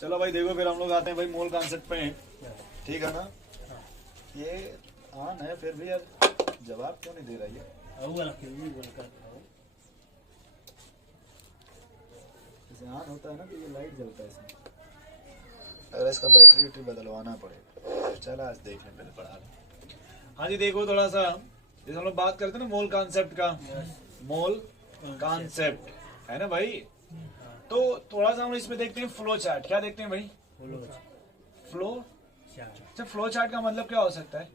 चलो भाई देखो, फिर हम लोग आते हैं भाई मोल कॉन्सेप्ट पे, ठीक है ना। ये ऑन है फिर भी यार जवाब क्यों नहीं दे रहा है? ऑन होता है ना तो ये लाइट जलता है इसमें। अगर इसका बैटरी उटरी बदलवाना पड़ेगा। चलो आज देखने पहले पढ़ा लें। हाँ जी देखो, थोड़ा सा जैसे हम लोग बात करते हैं ना मोल कॉन्सेप्ट का, मोल कॉन्सेप्ट है ना भाई, तो थोड़ा सा हम इसमें देखते हैं फ्लो चार्ट। क्या देखते हैं भाई? Flow chart. अच्छा, फ्लो चार्ट का मतलब क्या हो सकता है?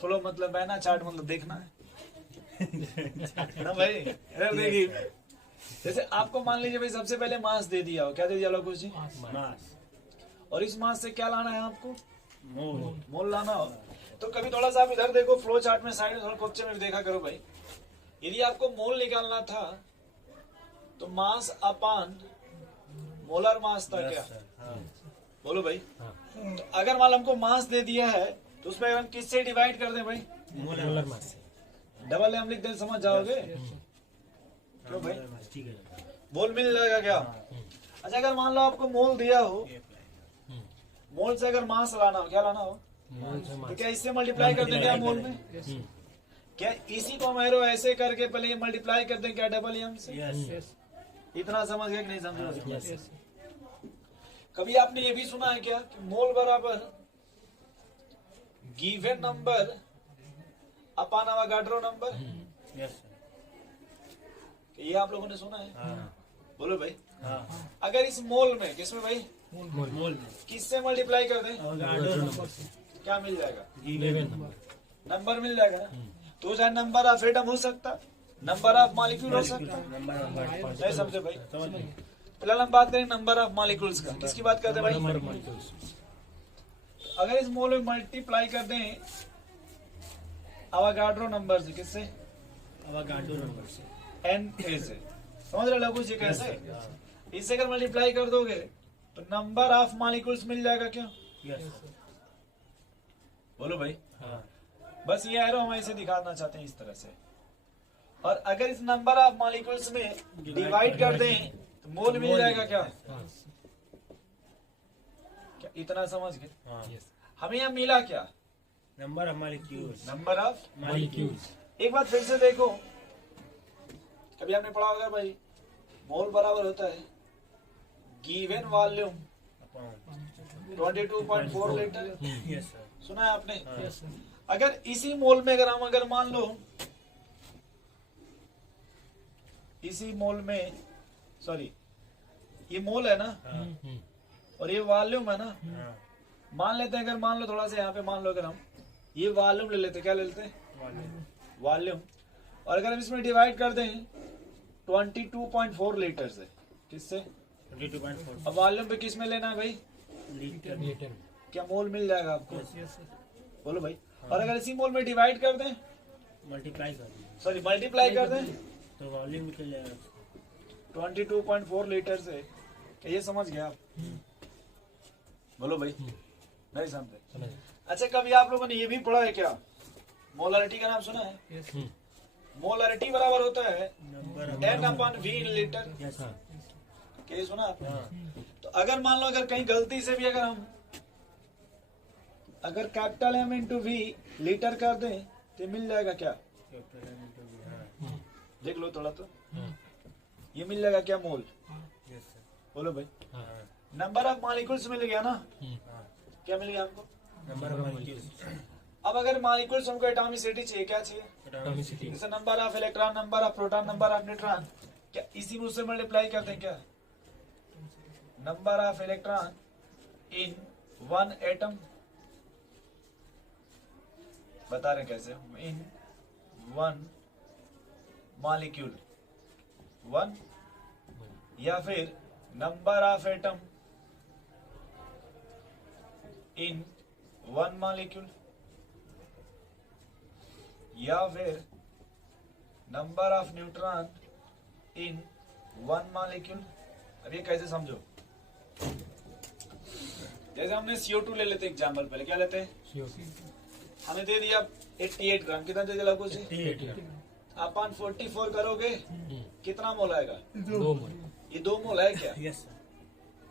फ्लो मतलब बहना, चार्ट मतलब देखना है ना भाई। देखिए जैसे आपको मान लीजिए भाई सबसे पहले मास दे दिया हो, क्या दे दिया लोगों जी? मास। और इस मास से क्या लाना है आपको? मोल लाना हो। तो कभी थोड़ा सा आप इधर देखो फ्लो चार्ट में, साइड में थोड़ा कोपचे में भी देखा करो भाई। यदि आपको मोल निकालना था तो मास अपान मोलर मास था क्या? बोलो भाई। तो अगर मान हमको मास दे दिया है तो उसमें हम किससे डिवाइड कर दें भाई? मोलर मास से। डबल एम लिख दें, समझ जाओगे क्यों भाई? मोल मिल जाएगा क्या? अच्छा, अगर मान लो आपको मोल दिया हो, मोल से अगर मास लाना हो, क्या लाना हो? तो क्या इससे मल्टीप्लाई कर दें क्या मोल में? क्या इसी को हम एरो ऐसे करके पहले ये मल्टीप्लाई कर दें क्या डबल एम से? इतना समझ गए कि नहीं समझे? कभी आपने ये भी सुना है क्या कि मोल बराबर गिवन नंबर अपान अवोगाड्रो नंबर? ये आप लोगों ने सुना है? बोलो भाई। अगर इस मोल में, किसमें भाई? मोल में किससे मल्टीप्लाई कर दें? क्या मिल जाएगा? नंबर मिल जाएगा ना। तो चाहे नंबर ऑफ एटम हो सकता, नंबर ऑफ मॉलिक्यूल हो सकता। नहीं समझे भाई? फिलहाल हम बात करें नंबर ऑफ मॉलिक्यूल्स का। किसकी बात करते हैं भाई? अगर इस मोल में मल्टीप्लाई कर दें अवोगाड्रो नंबर से, किससे? अवोगाड्रो नंबर से, एन ए से। समझ रहे लोगों जी कैसे? इससे अगर मल्टीप्लाई कर दोगे तो नंबर ऑफ मॉलिक्यूल्स मिल जाएगा क्या? बोलो भाई। बस ये एरो हम ऐसे दिखाना चाहते हैं इस तरह से। और अगर इस नंबर ऑफ मॉलिक्यूल्स में डिवाइड कर दें तो मोल मिल जाएगा क्या? क्या इतना समझ गए? हमें यहाँ मिला क्या? Number of molecules. Number of molecules. एक बात फिर से देखो, कभी आपने पढ़ा होगा भाई, मोल बराबर होता है गिवन वॉल्यूम 22.4 लीटर। सुना है आपने? अगर इसी मोल में अगर मान लो इसी मोल में, सॉरी ये मोल है ना और ये वॉल्यूम है ना, मान लेते हैं, अगर मान लो थोड़ा सा यहाँ पे मान लो, अगर हम ये वॉल्यूम ले लेते, क्या ले लेते हैं? वॉल्यूम। और अगर हम इसमें डिवाइड कर दें 22.4 लीटर से, किससे? 22.4। अब वॉल्यूम पे किस में लेना है भाई? लीटर। क्या मोल मिल जाएगा आपको? बोलो भाई। और अगर इसी मोल में डिवाइड कर दें, मल्टीप्लाई कर दें, सॉरी मल्टीप्लाई कर दें तो वॉल्यूम निकल जाएगा 22.4 लीटर से। क्या ये समझ गया आप? बोलो भाई। नहीं समझे? अच्छा, कभी आप लोगों ने ये भी पढ़ा है क्या, मोलारिटी का नाम सुना है? मोलारिटी बराबर होता है N/V इन लीटर। क्या ये सुना आपने? तो अगर मान लो, अगर कहीं गलती से भी अगर हम capital M into V litre कर दें तो मिल जाएगा क्या? देख लो थोड़ा, तो ये मिल जाएगा क्या? मोल। बोलो भाई। नंबर ऑफ मॉलिक्यूल्स मिल गया ना? क्या मिल गया हमको? Number of molecules. अब अगर मॉलिक्यूल्स हमको एटॉमिसिटी चाहिए, क्या चाहिए? एटॉमिसिटी। जैसे number of electron, number of proton, number of neutron, क्या इसी रूप से मल्टीप्लाई करते हैं क्या? Number of electron in one atom, बता रहे कैसे? इन वन मॉलिक्यूल, वन, या फिर number of atom in one molecule, या फिर number of neutron in one molecule. अब ये कैसे समझो? जैसे हमने CO2 ले लेते एग्जाम्पल, पहले क्या लेते हैं? हमें दे दिया 88 ग्राम। कितना दे दिया आपको? अपन 44 करोगे कितना मोल आएगा? 2 मोल। ये 2 मोल है क्या? Yes sir.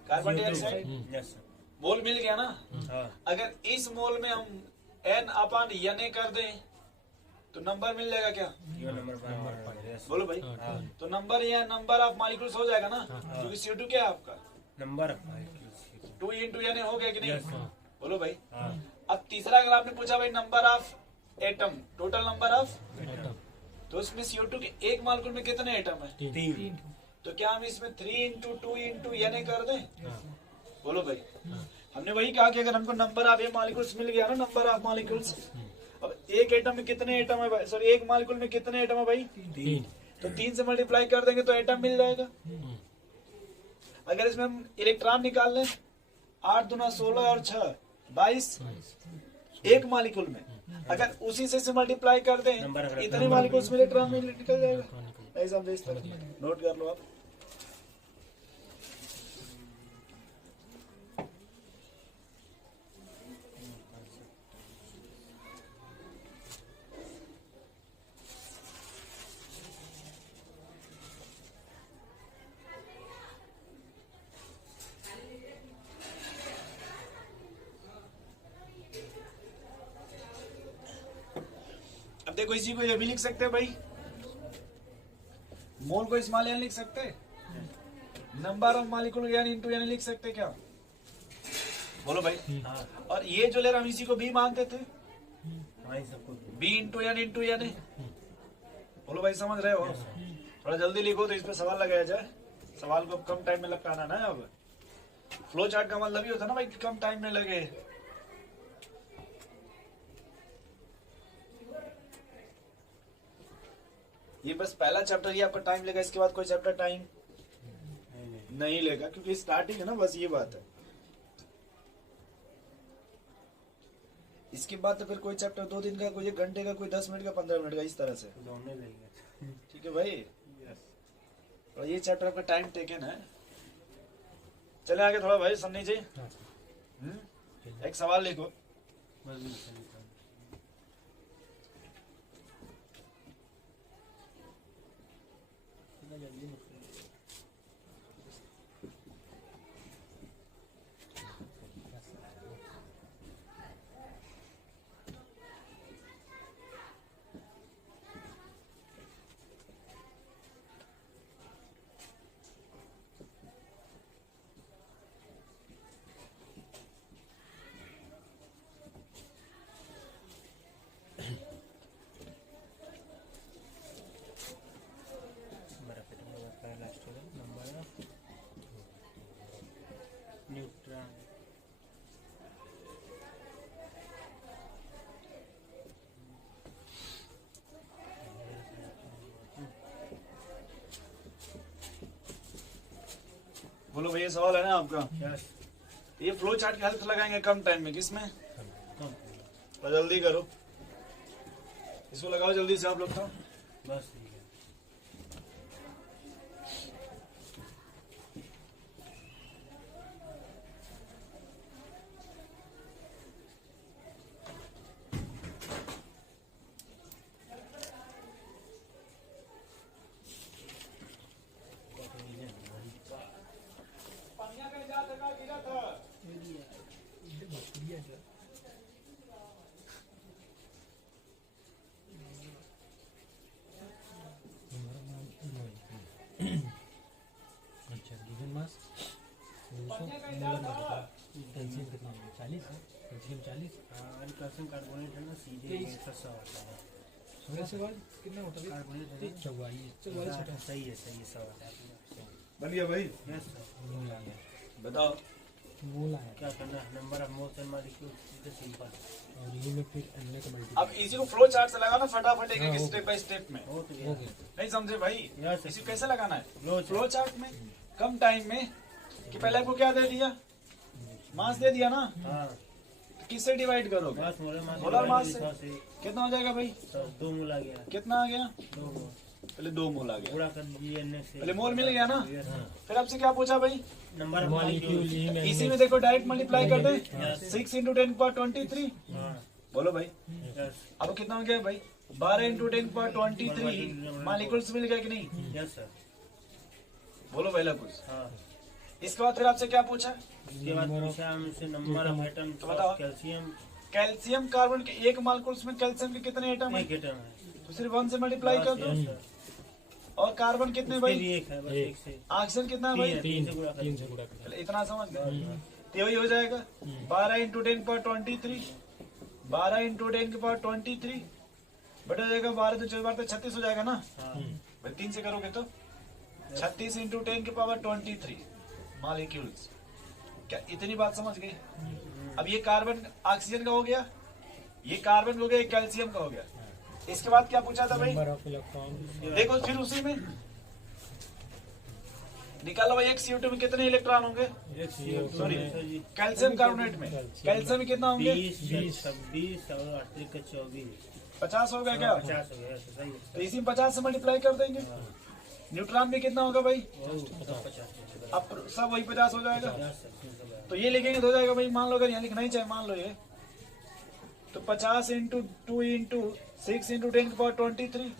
Carbon dioxide yes sir. Mole मिल गया ना? हाँ। अगर इस मोल में हम n अपन Na कर दें तो नंबर मिल जाएगा क्या? ये नंबर यस बोलो भाई। हाँ। तो नंबर या नंबर ऑफ मॉलिक्यूल्स हो जाएगा ना, क्योंकि CO2 क्या है आपका? नंबर 2 into Na हो गया कि नहीं? यस बोलो भाई। हाँ। अब तीसरा अगर आपने पूछा भाई number of atom, total number of, तो उसमें CO2 के एक मॉलिक्यूल में कितने एटम है? 3। तो क्या हम इसमें 3 into 2 into Na कर दें? बोलो भाई। हमने वही कहा कि अगर हमको नंबर ऑफ ये मॉलिक्यूल्स मिल गया ना, नंबर ऑफ मॉलिक्यूल्स, अब एक एटम में कितने एटम है भाई? सॉरी, एक मॉलिक्यूल में कितने एटम है भाई? 3। तो 3 से मल्टीप्लाई कर देंगे तो एटम मिल जाएगा। अगर इसमें हम इलेक्ट्रॉन निकाल लें, 8 दूना 16 और 6 22 एक मॉलिक्यूल में, अगर उसी से मल्टीप्लाई कर दें इतने मॉलिक्यूल्स में इलेक्ट्रॉन में निकल जाएगा। ऐसा हम इस तरह नोट कर लो आप। अब देखो इसी को ये भी लिख सकते हैं भाई, मोल को स्मॉल एन लिख सकते हैं, नंबर ऑफ मॉलिक्यूल यानी इनटू यानी लिख सकते हैं क्या? बोलो भाई। और ये जो ले रहा हम इसी को भी मानते थे, बी इंटू यानी। बोलो भाई, समझ रहे हो? थोड़ा जल्दी लिखो तो इस पे सवाल लगाया जाए। सवाल को कम टाइम में लगाना ना। अब फ्लो चार्ट का मतलब ही होता है ना भाई, कम टाइम में लगे। ये बस पहला चैप्टर ही आपका टाइम लेगा, इसके बाद कोई चैप्टर टाइम नहीं लेगा, क्योंकि स्टार्टिंग है ना, बस ये बात है। इसके बाद तो फिर कोई चैप्टर 2 दिन का, कोई 1 घंटे का, कोई 10 मिनट का, 15 मिनट का, इस तरह से। ठीक है भाई। और ये चैप्टर आपका टाइम टेकन है। चले आगे थोड़ा भाई, सन्नी जी। एक सवाल लिखो। न्यूट्रॉन। बोलो भाई, ये सवाल है ना आपका? यस। ये फ्लो चार्ट की हेल्प लगाएंगे कम टाइम में, किसमें? तो जल्दी करो, इसको लगाओ जल्दी से आप लोग। तो बस कार्बोनेट है ना, सीधे 100 होता है। कितना होता है? कार्बोनेट है 44। सही है 100 होता है। बन गया भाई। Yes sir. बताओ क्या करना है? Number of moles and molecules, simple. और ये में फिर अन्य का मल्टी। अब इसी को फ्लो चार्ट से लगाना फटाफट, एक एक स्टेप बाय स्टेप में। हो तो गया। नहीं समझे भाई? यस इसी कैसे लगाना है? फ्लो फ्लो चार्ट में कम टाइम में, कि पहले आपको क्या दे दिया? मास दे दिया ना? हाँ। किससे डिवाइड करोगे? मास मोलर मास से। कितना हो जाएगा भाई? 2 मोल आ गया। कितना आ गया? 2 मोल। पहले 2 मोल आ गया। पूरा कर दीजिए NA से। पहले मोल मिल गया ना? हाँ। फिर आपसे क्या पूछा भाई? Number of molecules. इसी में देखो डायरेक्ट मल्टीप्लाई कर दे। 6 into 10 पर 23। हाँ। बोलो भाई, यस। अब कितना हो गया भाई? 12 इंटू 10⁻23 मॉलिक्यूल्स मिल गए कि नहीं? Yes sir. बोलो पहला कुछ। हाँ, इसके बाद फिर आपसे क्या पूछा? इसके बाद पूछा हमसे नंबर ऑफ एटम तो बताओ। कैल्शियम। कैल्शियम कार्बन के एक मॉलिक्यूल्स में कैल्शियम के कितने एटम है? एक एटम है। तो सिर्फ 1 से मल्टीप्लाई कर दो। Yes sir. और कार्बन कितने इसके भाई? भी एक है, बस एक से ऑक्सीजन कितना है भाई? तीन से गुणा तीन कर। से गुणा कर। चलो इतना समझ गए। तो वही हो जाएगा 12 इंटू 10⁻23 12 इंटू 10⁻23 बट हो जाएगा 12 तो 4 तो 36 हो जाएगा ना हाँ, भाई। 3 से करोगे तो 36 इंटू 10⁻23 मॉलिक्यूल्स। क्या इतनी बात समझ गए? अब ये कार्बन ऑक्सीजन का हो गया, ये कार्बन हो गया, ये कैल्शियम का हो गया। इसके बाद क्या पूछा था भाई? Number of electron. देखो फिर उसी में निकालो भाई। एक CO2 में कितने इलेक्ट्रॉन होंगे? एक CO2 सॉरी में सर जी कैल्शियम कार्बोनेट में कैल्शियम में कितना होंगे? 20 26 और 8 24 50 हो गया क्या? 50 हो गया सही है। तो इसी में 50 से मल्टीप्लाई कर देंगे। न्यूट्रॉन में कितना होगा भाई? वो 50 अब सब वही 50 हो जाएगा। सर। तो ये लिखेंगे तो हो जाएगा भाई। मान लो अगर यहाँ लिखना ही चाहे मान लो ये तो 50 इंटू 2 इंटू 6 इंटू 10⁻23।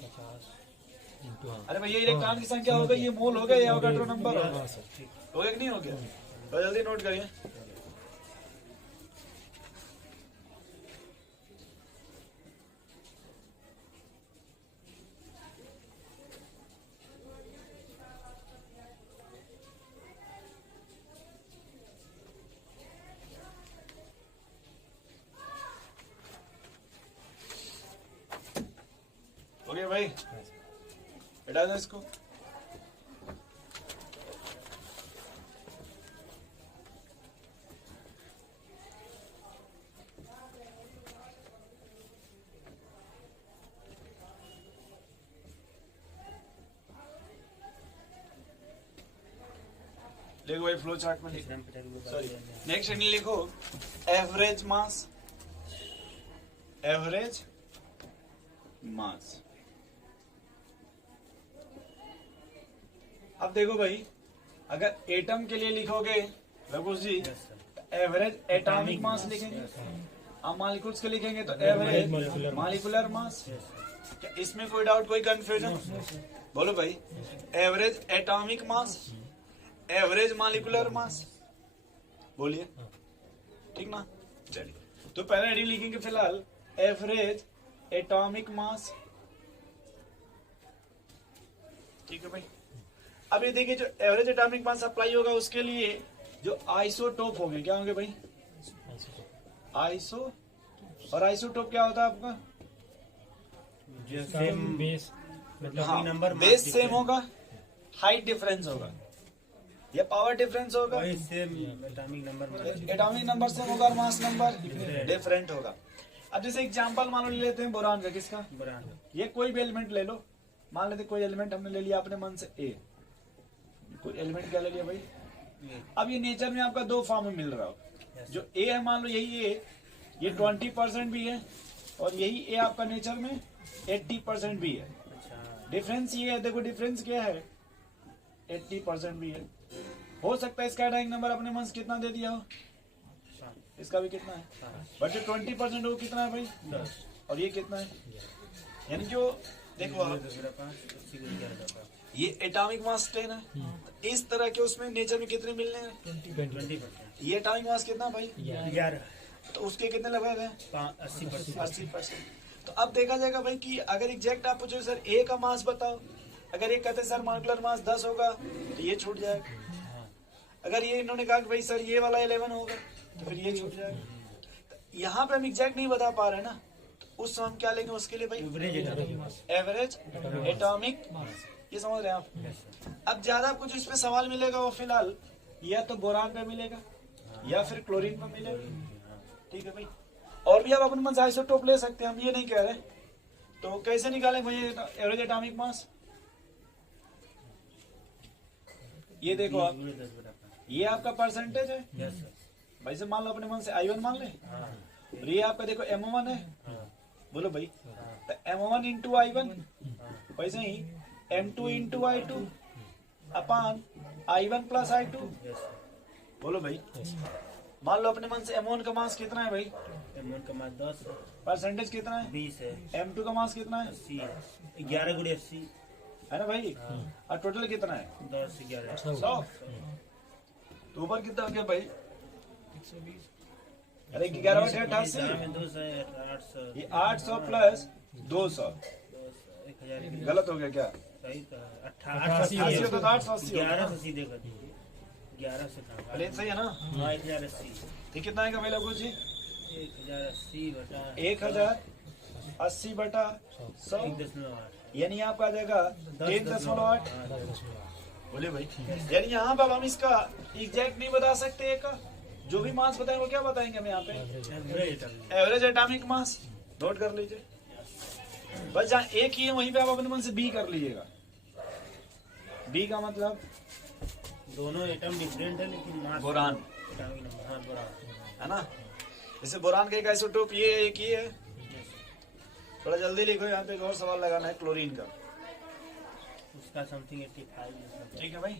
50 इंटू हाँ। अरे भाई ये इलेक्ट्रॉन की संख्या हो गई, ये मोल हो गया, ये एवोगाड्रो नंबर हो हाँ गया। सर। हो गया कि नहीं हो गया? तो जल्दी नोट करिए। हो गया भाई? हटा दो इसको। लिखो भाई फ्लो चार्ट में लिखो। सॉरी नेक्स्ट हेडिंग लिखो एवरेज मास। Average mass. अब देखो भाई अगर एटम के लिए लिखोगे रघुष जी एवरेज एटॉमिक मास लिखेंगे। अब मॉलिक्यूल्स के लिखेंगे तो एवरेज मॉलिक्यूलर मास। क्या इसमें कोई डाउट, कोई कंफ्यूजन? बोलो भाई। Average atomic mass, average molecular mass. बोलिए ठीक ना? चलिए तो पहले हेडिंग लिखेंगे फिलहाल एवरेज एटॉमिक मास। ठीक है भाई। अब ये देखिए जो एवरेज एटॉमिक मास अप्लाई होगा उसके लिए जो आइसोटोप होंगे, क्या होंगे भाई? आइसो। और आइसोटोप क्या होता है आपका? सेम बेस मतलब हाँ, नंबर बेस सेम होगा, हाइट डिफरेंस होगा या पावर डिफरेंस होगा। वही same atomic number atomic number same होगा और मास नंबर डिफरेंट होगा। अब जैसे एग्जांपल मान लो ले लेते हैं बोरान का। किसका? बराबर। ये कोई भी एलिमेंट ले लो। मान लेते कोई एलिमेंट हमने ले लिया अपने मन से ए। कोई एलिमेंट क्या ले लिया भाई? अब ये नेचर में आपका दो फॉर्म में मिल रहा हो। जो ए है मान लो यही ए, ये 20% भी है और यही ए आपका नेचर में 80% भी है। अच्छा डिफरेंस ये है, देखो डिफरेंस क्या है, 80% भी है। हो सकता है इसका डाइंग नंबर अपने मन से कितना दे दिया हो, इसका भी कितना है, बट जो 20% हो कितना है भाई 10 और ये कितना है, यानी जो देखो आप ये एटॉमिक मास 10 है। इस तरह के उसमें नेचर में कितने मिलने हैं 20%। ये एटॉमिक मास कितना भाई 11 तो उसके कितने लगे हैं 80%। 80%। तो अब देखा जाएगा भाई कि अगर एग्जैक्ट आप पूछो सर ए का मास बताओ, अगर ये कहते सर मॉलिक्यूलर मास 10 होगा तो ये छूट जाएगा। अगर ये इन्होंने कहा कि भाई सर ये वाला 11 होगा तो फिर ये छूट जाएगा। यहाँ पे हम एग्जैक्ट नहीं बता पा रहे ना, तो उस समय हम क्या लेंगे उसके लिए भाई एवरेज एटॉमिक मास। ये समझ रहे हैं आप। अब ज्यादा कुछ इसमें सवाल मिलेगा वो फिलहाल या तो बोरान पे मिलेगा या फिर क्लोरीन पे मिलेगा। ठीक है भाई। और भी आप अपने मन से आइसोटोप ले सकते हैं, हम ये नहीं कह रहे। तो कैसे निकालें भाई एवरेज एटॉमिक मास? ये देखो आप, ये आपका परसेंटेज है भाई से मान लो अपने मन से I1 मान ले। और ये आपका देखो M1 है, बोलो भाई तो M1 इंटू I1 वैसे ही M2 इंटू I2 अपान I1 प्लस I2। बोलो भाई मान लो अपने मन से M1 का मास कितना है भाई M1 का मास 10 है, परसेंटेज कितना है? 20 है, M2 का मास कितना है? 80 है, 11 गुणे 80, है ना भाई? और टोटल कितना है? 10 11 100। तो ऊपर कितना हो गया भाई? अरे 11 बटे 88, में 200 है, 800, ये 800 प्लस 200 1000 गलत हो गया क्या? सही तो 88 80 होता तो 880 होता। 11 से सीधे कर दीजिए, 11 से कम, प्लेन सही है ना? हाँ 1080, तो कितना आएगा भाई लघु जी? 1080 बटा 1080 बटा 100, 1.8, यानी आपका आ जाएगा 10.8। हाँ, बोले भाई, यानी यहाँ पर हम इसका एग्जैक्ट नहीं बता सकते एक का, जो भी मास बताएंगे वो क्या बताएंगे हम यहाँ पे? Average average atomic mass note कर लीजिए। बस जहाँ एक ही है वहीं पे आप अपने मन से बी कर लीजिएगा। बी का मतलब दोनों एटम डिफरेंट है लेकिन मास बोरान, एटॉमिक नंबर, हाँ बोरान, है ना? जैसे बोरान का एक आइसोटोप ये एक ही है। थोड़ा जल्दी लिखो, यहाँ पे एक और सवाल लगाना है क्लोरीन का। उसका समथिंग 85, ठीक है भाई।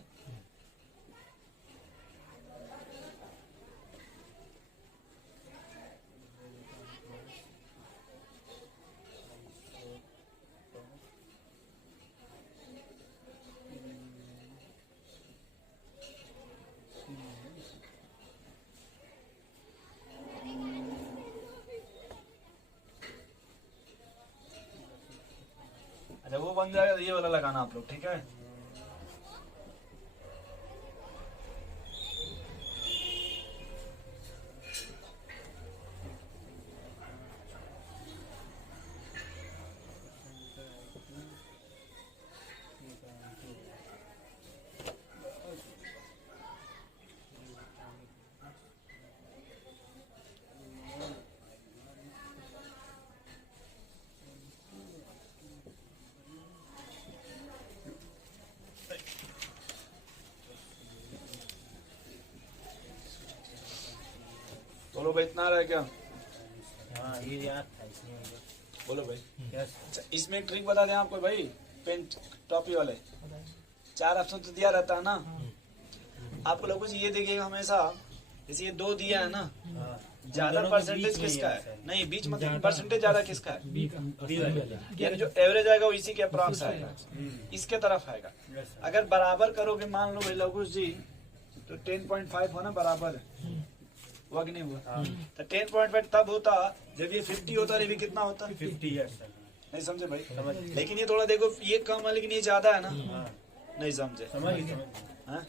अच्छा वो बन जाएगा, ये वाला लगाना आप लोग, ठीक है? बोलो भाई, इतना रहा क्या? हाँ ये याद था इसमें, बोलो भाई। क्या अच्छा, इसमें एक ट्रिक बता दें आपको भाई, पेन टॉपी वाले 4 ऑप्शन तो दिया रहता है ना आपको। लोगों से ये देखिएगा हमेशा, जैसे ये 2 दिया है ना, हाँ, ज्यादा दोनों के परसेंटेज बीच में किसका ही है? नहीं, बीच मतलब परसेंटेज ज्यादा किसका है? बी का यानी जो एवरेज आएगा वो इसी के अप्रॉक्स आएगा, इसके तरफ आएगा। Yes, sir. अगर बराबर करोगे, मान लो भाई लघुश जी, तो 10.5 होना बराबर हुआ कि नहीं हुआ? हाँ, तो 10.5 तब होता जब ये 50 होता, ये भी कितना होता? 50 years sir. नहीं समझे भाई? समझ लेकिन ये थोड़ा देखो, ये कम है लेकिन ये ज्यादा है ना, हाँ, नहीं समझे? समझ गए। हाँ?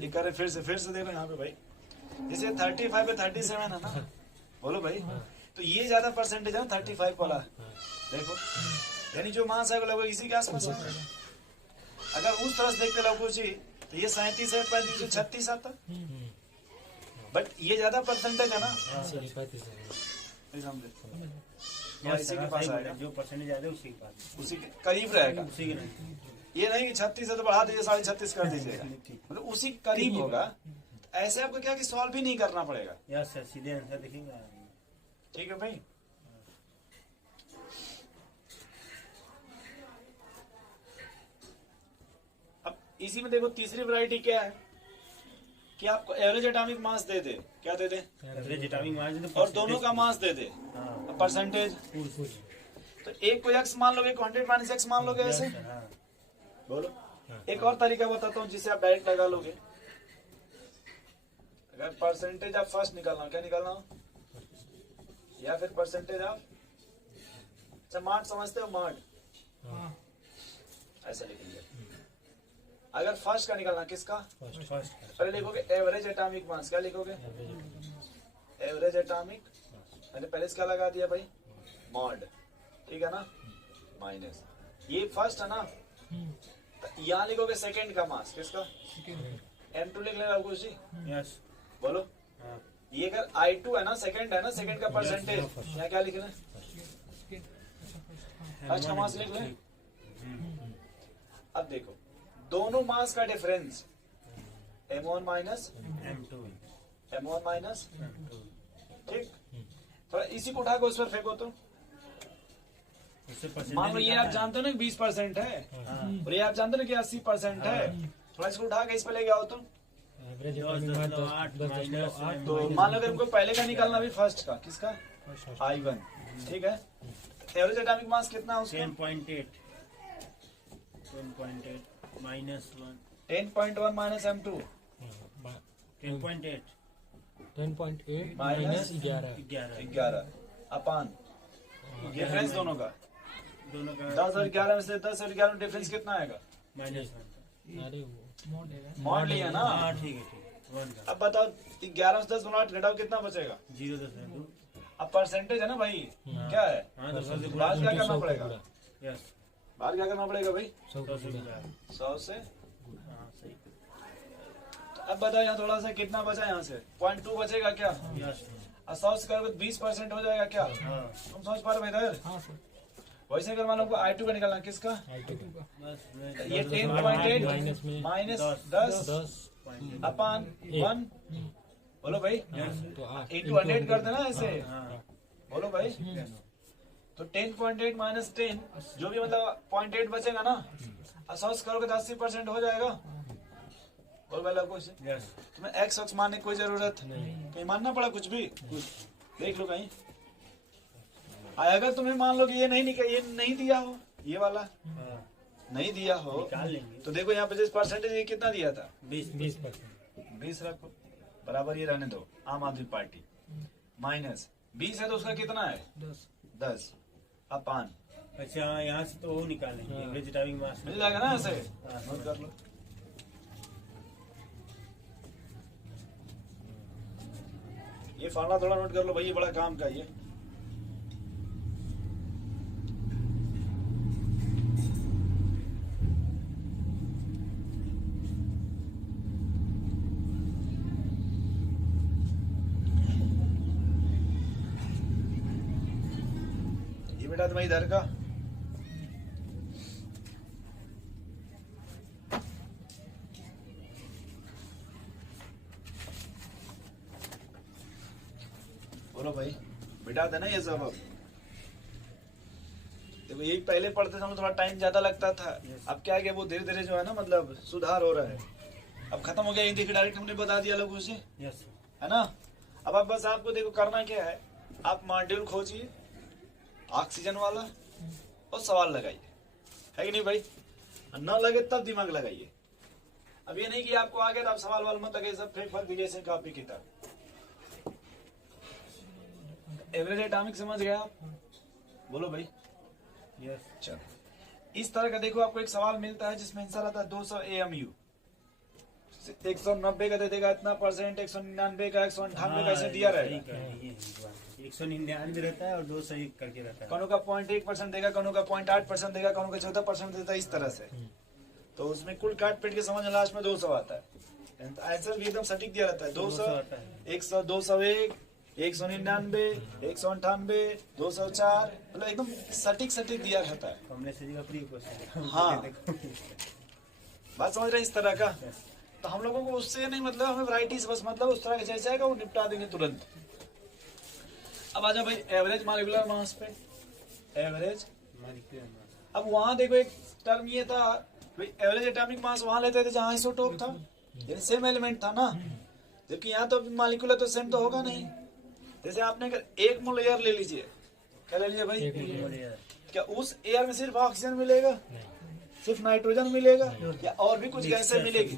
ये करे फिर से देखो यहाँ पे भाई, जैसे 35 पे 37 है ना, बोलो भाई, तो ये ज्यादा परसेंटेज है ना 35 वाला, देखो, यानी जो मास है वो लगभग इसी के आसपास है। अगर उस तरह से देखते लोगों जी, तो ये 37 है, 35 36 आता, बट ये ज्यादा परसेंटेज है ना, नहीं समझे? और इसी के पास आएगा, जो परसेंटेज ज्यादा है उसी के पास, उसी के करीब रहेगा। उसी के नहीं। ये नहीं कि 36 है तो बढ़ा दीजिए 36.5 कर दीजिएगा, मतलब उसी के करीब होगा। ऐसे आपको क्या कि सॉल्व भी नहीं करना पड़ेगा। यस सर, सीधे आंसर देखेंगे। ठीक है भाई। अब इसी में देखो तीसरी वैरायटी क्या है कि आपको एवरेज एटॉमिक मास दे दे, क्या दे दे? एवरेज एटॉमिक मास और दोनों का मास दे दे, हाँ, परसेंटेज। तो एक को x मान लोगे, 100 - x मान लोगे, ऐसे हाँ, बोलो। एक और तरीका बताता हूँ जिससे आप डायरेक्ट लगा लोगे। अगर परसेंटेज आप फर्स्ट निकालना हो, क्या निकालना हो? या फिर परसेंटेज आप, अच्छा मार्ट समझते हो? मार्ट ऐसा लिखेंगे। अगर फर्स्ट का निकालना, किसका? फर्स्ट पहले लिखोगे एवरेज एटॉमिक मास, क्या लिखोगे? एवरेज एटॉमिक, मैंने पहले इसका लगा दिया भाई मॉड, ठीक है ना, माइनस, ये फर्स्ट है ना, तो यहाँ लिखोगे सेकंड का मास, किसका? M2 लिख लेना कुछ जी, यस, बोलो। हाँ, ये अगर I2 है ना, सेकंड है ना, सेकंड का परसेंटेज, यहाँ क्या लिख लें? फर्स्ट का मास लिख लें। अब देखो दोनों मास का difference M1 minus M2, M1 minus, ठीक। थोड़ा इसी को उठा के उस पर फेंको तो, उससे परसेंटेज मान लो ये आप जानते हो ना 20% है, और ये आप जानते हो ना कि 80% है, थोड़ा इसको उठा के इस पर ले गया हो तो एवरेज 10 8 माइनस तो मान लो अगर हमको पहले का निकालना भी फर्स्ट का, किसका? I1, ठीक है। एवरेज एटॉमिक मास कितना है उसका? 10.8 -1 10.1 माइनस M2 10.8 10.8 माइनस 11 11 अपान डिफरेंस दोनों का दोनों का 10 और 11 में से 10 और 11 में डिफरेंस कितना आएगा? -1। अरे वो मॉड लिया ना। हाँ ठीक है 1 का अब बताओ 11 से 10 बनाओ घटाओ कितना बचेगा? 0.2। अब परसेंटेज है ना भाई, क्या है? हाँ तो 100 से बाद क्या करना 100 पड़ेगा? यस बाद क्या करना पड़ेगा भाई? 100 से गुणा। 100 से। हाँ सही तो अब बताओ यहाँ थोड़ा सा कितना बचा यहाँ से? 0.2 बचेगा क्या? यस और 100 से करोगे 20% हो जाएगा क्या? हाँ तुम समझ पा रहे हो इधर? हाँ सर वैसे अगर मान लो I2 का निकालना किसका? बस मैं ये 10.8 माइनस में माइनस 10 10 10 अपान 1 बोलो भाई तो 8 इंटू 100 कर देना ऐसे, हाँ बोलो भाई। तो 10.8 माइनस 10 जो भी मतलब 0.8 बचेगा ना, 100 करोगे तो 80% हो जाएगा। बोल भाई लोग कुछ यस तुम्हें एक्स वक्स मानने की कोई जरूरत कहीं मानना पड़ा कुछ भी? देख लो कहीं। अगर तुम्हें मान लो कि ये नहीं दिया हो, ये वाला हाँ नहीं दिया हो, निकाल लेंगे तो देखो यहाँ पे परसेंटेज ये कितना दिया था? 20% 20 रखो, बराबर ये रहने दो। आम आदमी पार्टी माइनस 20 है तो उसका कितना है? 10 अपान अच्छा हाँ यहाँ से तो वो निकालेंगे एवरेज ड्राइविंग मास मिल जाएगा ना ऐसे। हाँ, नोट कर लो। ये फार्मूला थोड़ा नोट कर लो भाई, ये बड़ा काम का ये। ये बेटा तुम्हारी इधर का बोलो भाई, बिठा देना ये सब। अब देखो यही पहले पढ़ते समय थोड़ा टाइम ज्यादा लगता था, अब क्या है कि वो धीरे धीरे जो है ना मतलब सुधार हो रहा है। अब खत्म हो गया, ये देखिए डायरेक्ट हमने बता दिया लोगों से, यस है ना। अब आप बस आपको देखो करना क्या है, आप मॉड्यूल खोजिए ऑक्सीजन वाला और सवाल लगाइए, है कि नहीं भाई? न लगे तब दिमाग लगाइए। अब ये नहीं कि आपको आ गया तो आप सवाल वाल मत लगे, सब फेक फर्फिकेशन कॉपी किताब। एवरेज एटॉमिक समझ गया आप? बोलो भाई। यस चलो इस तरह का देखो, आपको एक सवाल मिलता है जिसमें आंसर आता है 200 AMU। 190 का दे देगा इतना परसेंट, 199 का 198 का ऐसे दिया रहेगा। 199 रहता है और 200 करके रहता है। कौनों का 0.1% देगा, कौनों का 0.8% देगा, कौनों का 14% देता है, इस तरह से। तो उसमें कुल काट पीट के समझ लास्ट में 200 आता है। आंसर भी एकदम सटीक दिया रहता है। 200 आता है 100 201 199 198 204, मतलब एकदम सटीक दिया रहता है। हमने से जगह फ्री क्वेश्चन हाँ। बात समझ रहे हैं इस तरह का? तो हम लोगों को उससे नहीं मतलब, हमें वैरायटी से बस मतलब उस तरह का जैसे आएगा वो निपटा देंगे तुरंत। अब आजा भाई एवरेज मॉलिक्यूलर मास पे। एवरेज, अब वहां देखो एक टर्म ये था भाई, एवरेज एटॉमिक मास वहां लेते थे जहां आइसोटोप था, यानी सेम एलिमेंट था ना। जबकि यहाँ तो मॉलिक्यूलर तो सेम तो होगा नहीं। जैसे आपने अगर 1 मोल एयर ले लीजिए, क्या ले लीजिए भाई? क्या उस एयर में सिर्फ ऑक्सीजन मिलेगा, सिर्फ नाइट्रोजन मिलेगा, या और भी कुछ गैसें मिलेगी?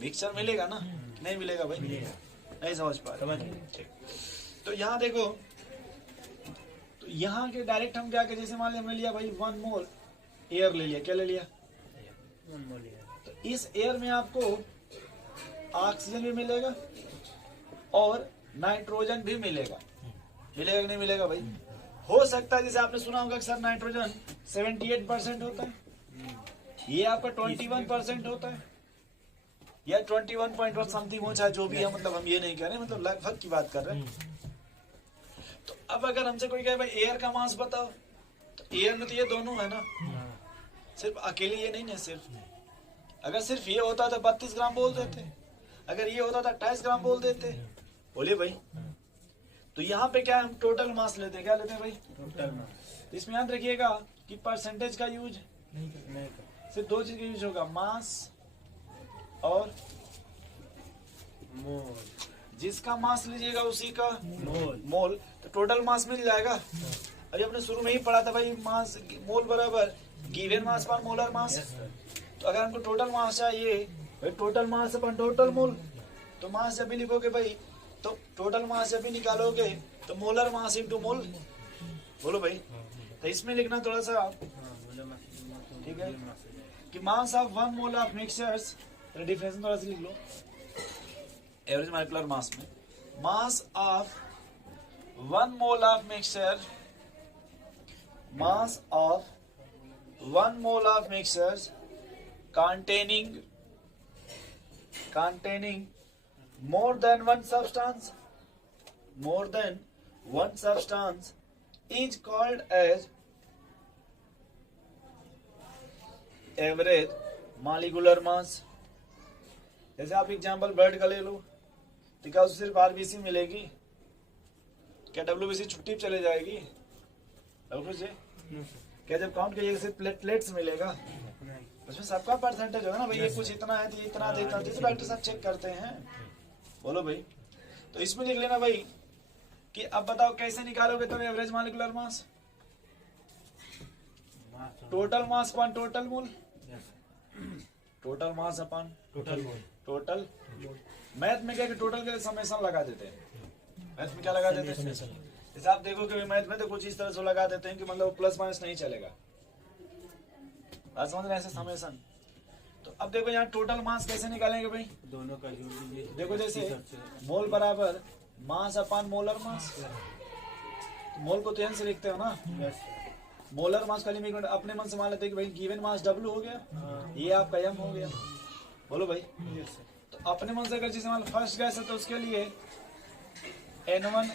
मिक्सचर मिलेगा ना, नहीं मिलेगा भाई? नहीं समझ पा रहे? ठीक। तो यहाँ देखो, तो यहाँ के डायरेक्ट हम क्या करें, जैसे मान लिया हमने लिया भाई 1 मोल एयर ले लिया, क्या ले लिया? तो इस एयर में आपको ऑक्सीजन भी मिलेगा और नाइट्रोजन भी मिलेगा। मिलेगा कि नहीं मिलेगा भाई? हो सकता है जैसे आपने सुना होगा कि सर नाइट्रोजन 78% होता है, ये आपका 21% होता है, या 21.1 समथिंग हो, चाहे जो भी है, मतलब हम ये नहीं कह रहे, मतलब लगभग की बात कर रहे हैं। तो अब अगर हमसे कोई कहे भाई एयर का मास बताओ, तो एयर में तो ये दोनों है ना, सिर्फ अकेले ये नहीं ना। सिर्फ अगर सिर्फ ये होता तो 32 ग्राम बोल देते, अगर ये होता तो 28 ग्राम बोल देते। बोलिए भाई। तो यहाँ पे क्या है, हम टोटल मास लेते हैं। क्या लेते हैं भाई? Total mass. तो इसमें याद रखिएगा कि परसेंटेज का यूज नहीं सिर्फ 2 चीज का यूज होगा, मास और मोल। जिसका मास लीजिएगा उसी का मोल मोल, तो टोटल मास मिल जाएगा। अरे अपने शुरू में ही पढ़ा था भाई, मास मोल बराबर गिवन मास पर मोलर मास। यस सर तो अगर हमको टोटल मास चाहिए भाई, टोटल मास अपन टोटल मोल, तो मास जब भी लिखोगे भाई, तो टोटल मास जब भी निकालोगे तो मोलर मास इंटू मोल। बोलो भाई, तो इसमें लिखना थोड़ा सा हाँ बोले मास तो ठीक है। मोल मास हो जाएगा। कि mass of 1 mole of mixtures, difference थोड़ा सा लिख लो एवरेज मॉलिक्यूलर मास में। Mass of 1 mole of mixture, mass of 1 mole of mixtures containing more than one substance is called as average molecular mass. जैसे आप एग्जांपल ब्लड का ले लो, तो क्या उससे सिर्फ आरबीसी मिलेगी? क्या डब्ल्यूबीसी छुट्टी पे चले जाएगी? डॉक्टर जी, नो सर क्या जब काउंट कीजिएगा सिर्फ प्लेट्स मिलेगा? नहीं उसमें सबका परसेंटेज होगा ना भाई, ये कुछ इतना है तो ये इतना देता है, तो डॉक्टर साहब चेक करते हैं। बोलो भाई, तो इसमें लिख लेना भाई कि अब बताओ कैसे निकालोगे तुम average molecular mass? Mass total mass upon total mole, yes total mass upon total mole. Total. Math में क्या कि टोटल के लिए समेशन लगा देते हैं। मैथ में क्या लगा देते हैं? समेशन। जैसे आप देखो कि मैथ में तो कुछ इस तरह से लगा देते हैं कि मतलब प्लस माइनस नहीं चलेगा, बात समझ रहे हैं? ऐसे समेशन। तो अब देखो यहाँ टोटल मास कैसे निकालेंगे भाई? दोनों का जोड़ दीजिए। देखो जैसे इसी सबसे मोल बराबर मास अपॉन मोलर मास, तो मोल को तो एन से लिखते हो ना, यस सर मोलर मास खाली में अपने मन से मान लेते हैं कि भाई गिवन मास डब्ल्यू हो गया, हाँ ये आपका एम हो गया। बोलो भाई, यस सर तो अपने मन से अगर जैसे मान फर्स्ट गैस है तो उसके लिए N1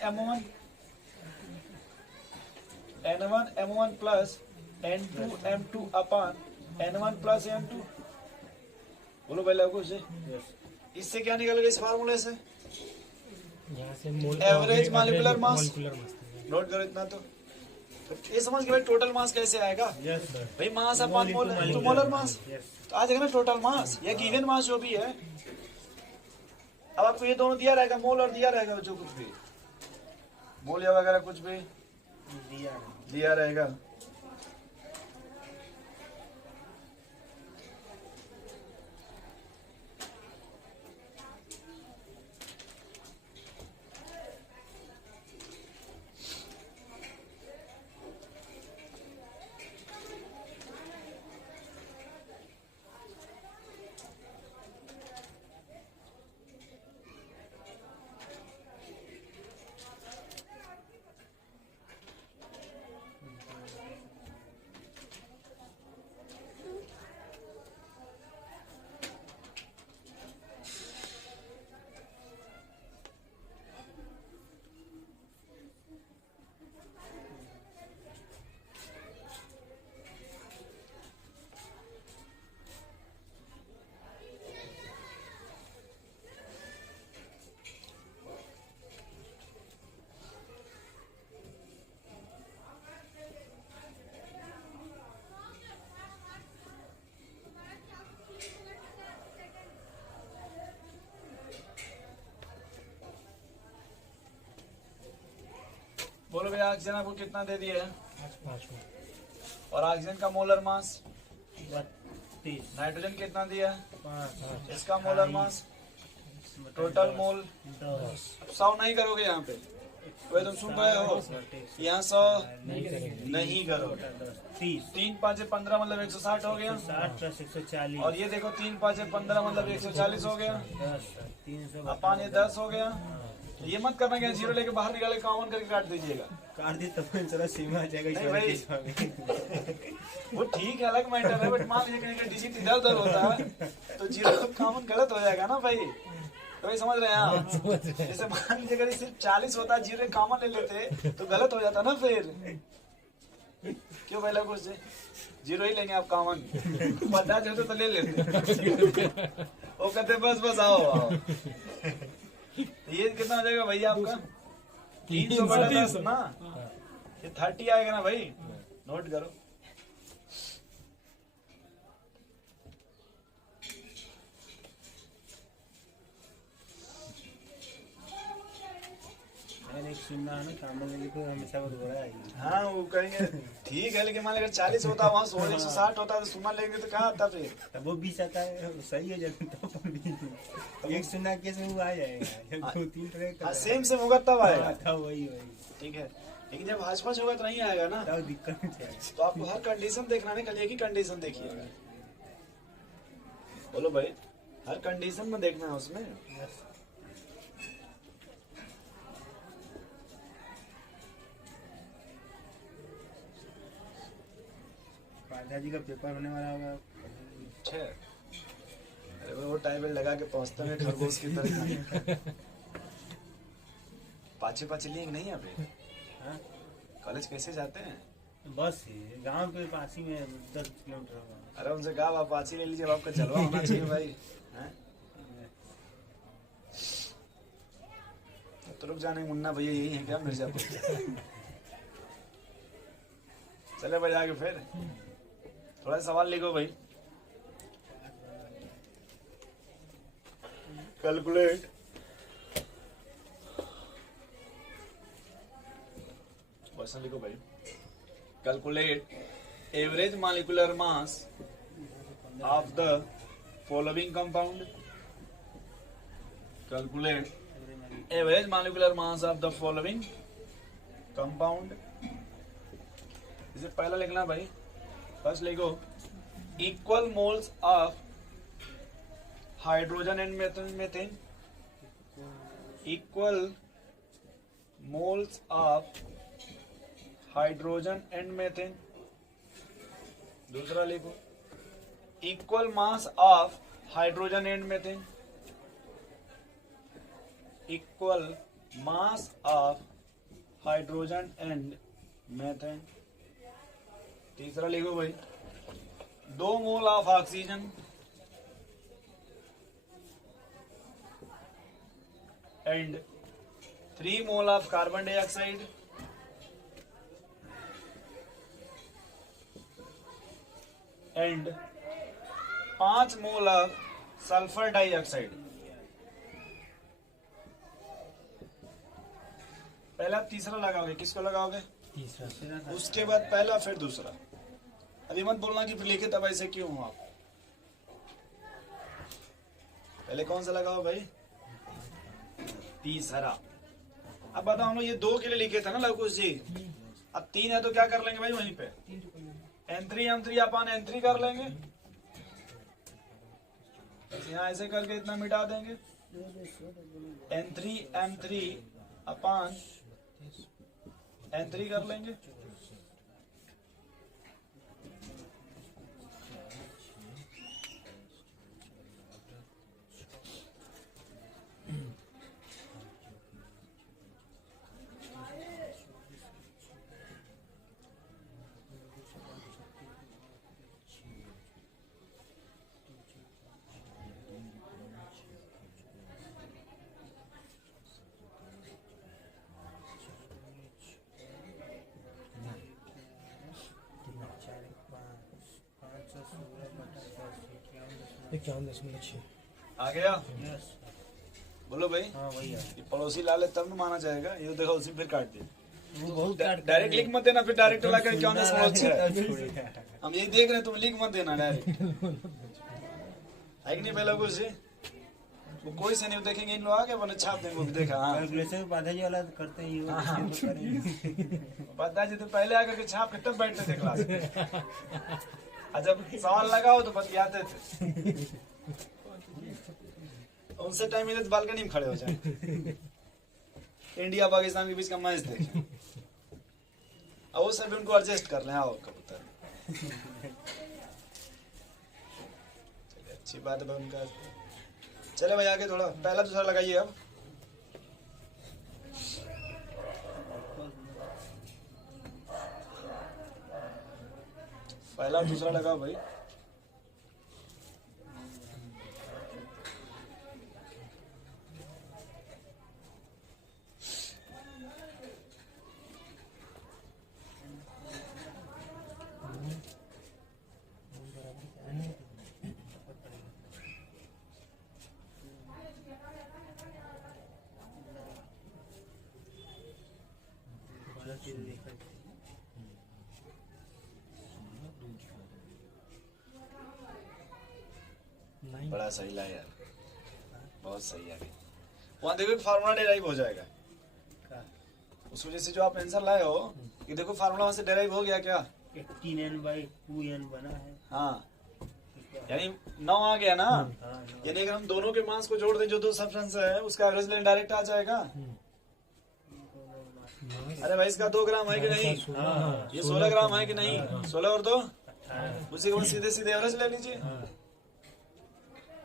M1 plus N2 M2 upon N1 plus N2। बोलो भाई लगो से, यस इससे क्या निकलेगा इस फार्मूले से? यहाँ से मोल Average molecular mass। Molecular mass. Note करो इतना। तो ये समझ के भाई टोटल मास कैसे आएगा यस सर भाई? Mass upon mole into molar mass. Yes तो आ जाएगा ना टोटल मास या गिवन मास जो भी है। अब आपको ये दोनों दिया रहेगा, मोल और दिया रहेगा जो कुछ भी मोल या वगैरह कुछ भी दिया दिया रहेगा। बोलो भाई, ऑक्सीजन आपको कितना दे दिया है? 5 मोल। और ऑक्सीजन का मोलर मास? 32 नाइट्रोजन कितना दिया? 5 इसका मोलर मास? टोटल मोल 10 100 नहीं करोगे यहाँ पे, वही तुम सुन रहे हो, यहाँ 100 नहीं करेंगे। नहीं करोगे। 30 3 5 15 मतलब 160 हो गया। 60 प्लस 140 और ये देखो 3 5 15 मतलब 140 हो गया। 10 300 अपन ये 10 हो गया। तो ये मत करना कि जीरो लेके बाहर निकाले कॉमन करके काट दीजिएगा। काट दी तब चलो सीमा आ जाएगा नहीं भाई, वो ठीक है, अलग मैटर है, बट मान लीजिए कहीं का डिजिट इधर उधर होता है तो जीरो कॉमन गलत हो जाएगा ना भाई। तो भाई समझ रहे हैं आप? जैसे मान लीजिए अगर सिर्फ 40 होता, जीरो कॉमन ले लेते तो गलत हो जाता ना फिर। क्यों भाई लोग उससे जीरो ही लेंगे आप कॉमन, 50 होते तो ले लेते। वो कहते बस आओ। ये कितना हो जाएगा भैया आपका? 300/10 ना, ये 30 आएगा ना भाई, नोट करो। रहा है ना, सामने में लिखो हमेशा वो घोड़ा आएगी। हाँ वो कहेंगे ठीक है, लेकिन मान अगर 40 होता वहाँ 16 160 होता तो सुना लेंगे तो कहाँ आता फिर। तब वो 20 आता है, सही है जब तो पर भी एक सुना केस में वो आ जाएगा, जब 2-3 ट्रैक हाँ सेम होगा तब आएगा। था वही ठीक है, लेकिन जब हाच होगा तो नहीं आएगा ना। तब दिक्कत नहीं है। तो आपको हर कंडीशन देखना है, कल एक ही कंडीशन देखिएगा। बोलो भाई, हर कंडीशन में देखना है उसमें। पांडा जी का पेपर होने वाला होगा। अच्छा, अरे वो टाई बेल्ट लगा के पहुंचते हैं खरगोश की तरह। पाछे पाछे लिए नहीं अभी। हाँ? कॉलेज कैसे जाते हैं? बस ही गांव के पास ही में 10 किलोमीटर होगा। अरे उनसे कहा आप पाछी ले लीजिए, आपका जलवा होना चाहिए भाई। हैं? तो रुक जाने मुन्ना भैया यही है क्या मिर्जापुर? चले भाई आगे फिर थोड़ा सा सवाल लिखो भाई। कैलकुलेट क्वेश्चन लिखो भाई। Calculate average molecular mass of the following compound. Calculate average molecular mass of the following compound. इसे पहला लिखना भाई, फर्स्ट लिखो equal moles of hydrogen and methane. Equal moles of hydrogen and methane. दूसरा लिखो equal mass of hydrogen and methane. Equal mass of hydrogen and methane. तीसरा लिखो भाई 2 mole of oxygen and 3 mole of carbon dioxide and 5 mole of sulphur dioxide. पहला तीसरा लगाओगे, किसको लगाओगे? तीसरा। उसके बाद पहला फिर दूसरा। अभी मत बोलना कि फिर लिखे तब ऐसे क्यों हो आप। पहले कौन सा लगाओ भाई? तीसरा। अब बताओ हम लोग ये 2 के लिए लिखे थे ना लवकुश जी, अब 3 है तो क्या कर लेंगे भाई वहीं पे N3 M3 अपन N3 कर लेंगे। यहाँ ऐसे करके इतना मिटा देंगे N3 M3 अपन N3 कर लेंगे। इक्यावन दशमलव 6। आ गया? यस। बोलो भाई। हाँ वही है। ये पड़ोसी लाले तब न माना जाएगा। ये देखो उसी फिर काट दिया। वो बहुत डायरेक्ट लिख मत देना, फिर डायरेक्ट ला कर 51.6 छोड़ेगा। हम यही देख रहे हैं, तुम लिख मत देना डायरेक्ट। है कि नहीं पहले कुछ वो कोई से नहीं देखेंगे, इन लोग आगे बने छाप देंगे वो भी देखा। हाँ कैलकुलेशन पाधा जी वाला करते ही हो। पता जी तो पहले आकर के छाप के तब बैठते थे क्लास में। और जब सवाल लगाओ तो बतियाते थे। उनसे टाइम मिले तो बालकनी में खड़े हो जाए, इंडिया पाकिस्तान के बीच का मैच देखें और उससे भी उनको एडजस्ट कर लें। आओ कबूतर, चलिए अच्छी बात है भाई उनका। चले भाई आगे थोड़ा पहला दूसरा लगाइए। अब पहला दूसरा लगाओ भाई। बड़ा सही ला यार, बहुत सही है। वहाँ देखो फार्मूला डेराइव हो जाएगा उस वजह से जो आप आंसर लाए हो, ये देखो फार्मूला वहाँ से डेराइव हो गया क्या? 18n/2n बना है। हाँ, यानी 9 आ गया ना। हाँ, यानी अगर हम दोनों के मास को जोड़ दें जो दो सब्सटेंस है, उसका एवरेज लेवल डायरेक्ट आ जाएगा। अरे भाई इसका 2 ग्राम है कि नहीं? हाँ, ये 16 ग्राम है कि नहीं? 16 और 2 उसी को सीधे सीधे एवरेज ले लीजिए।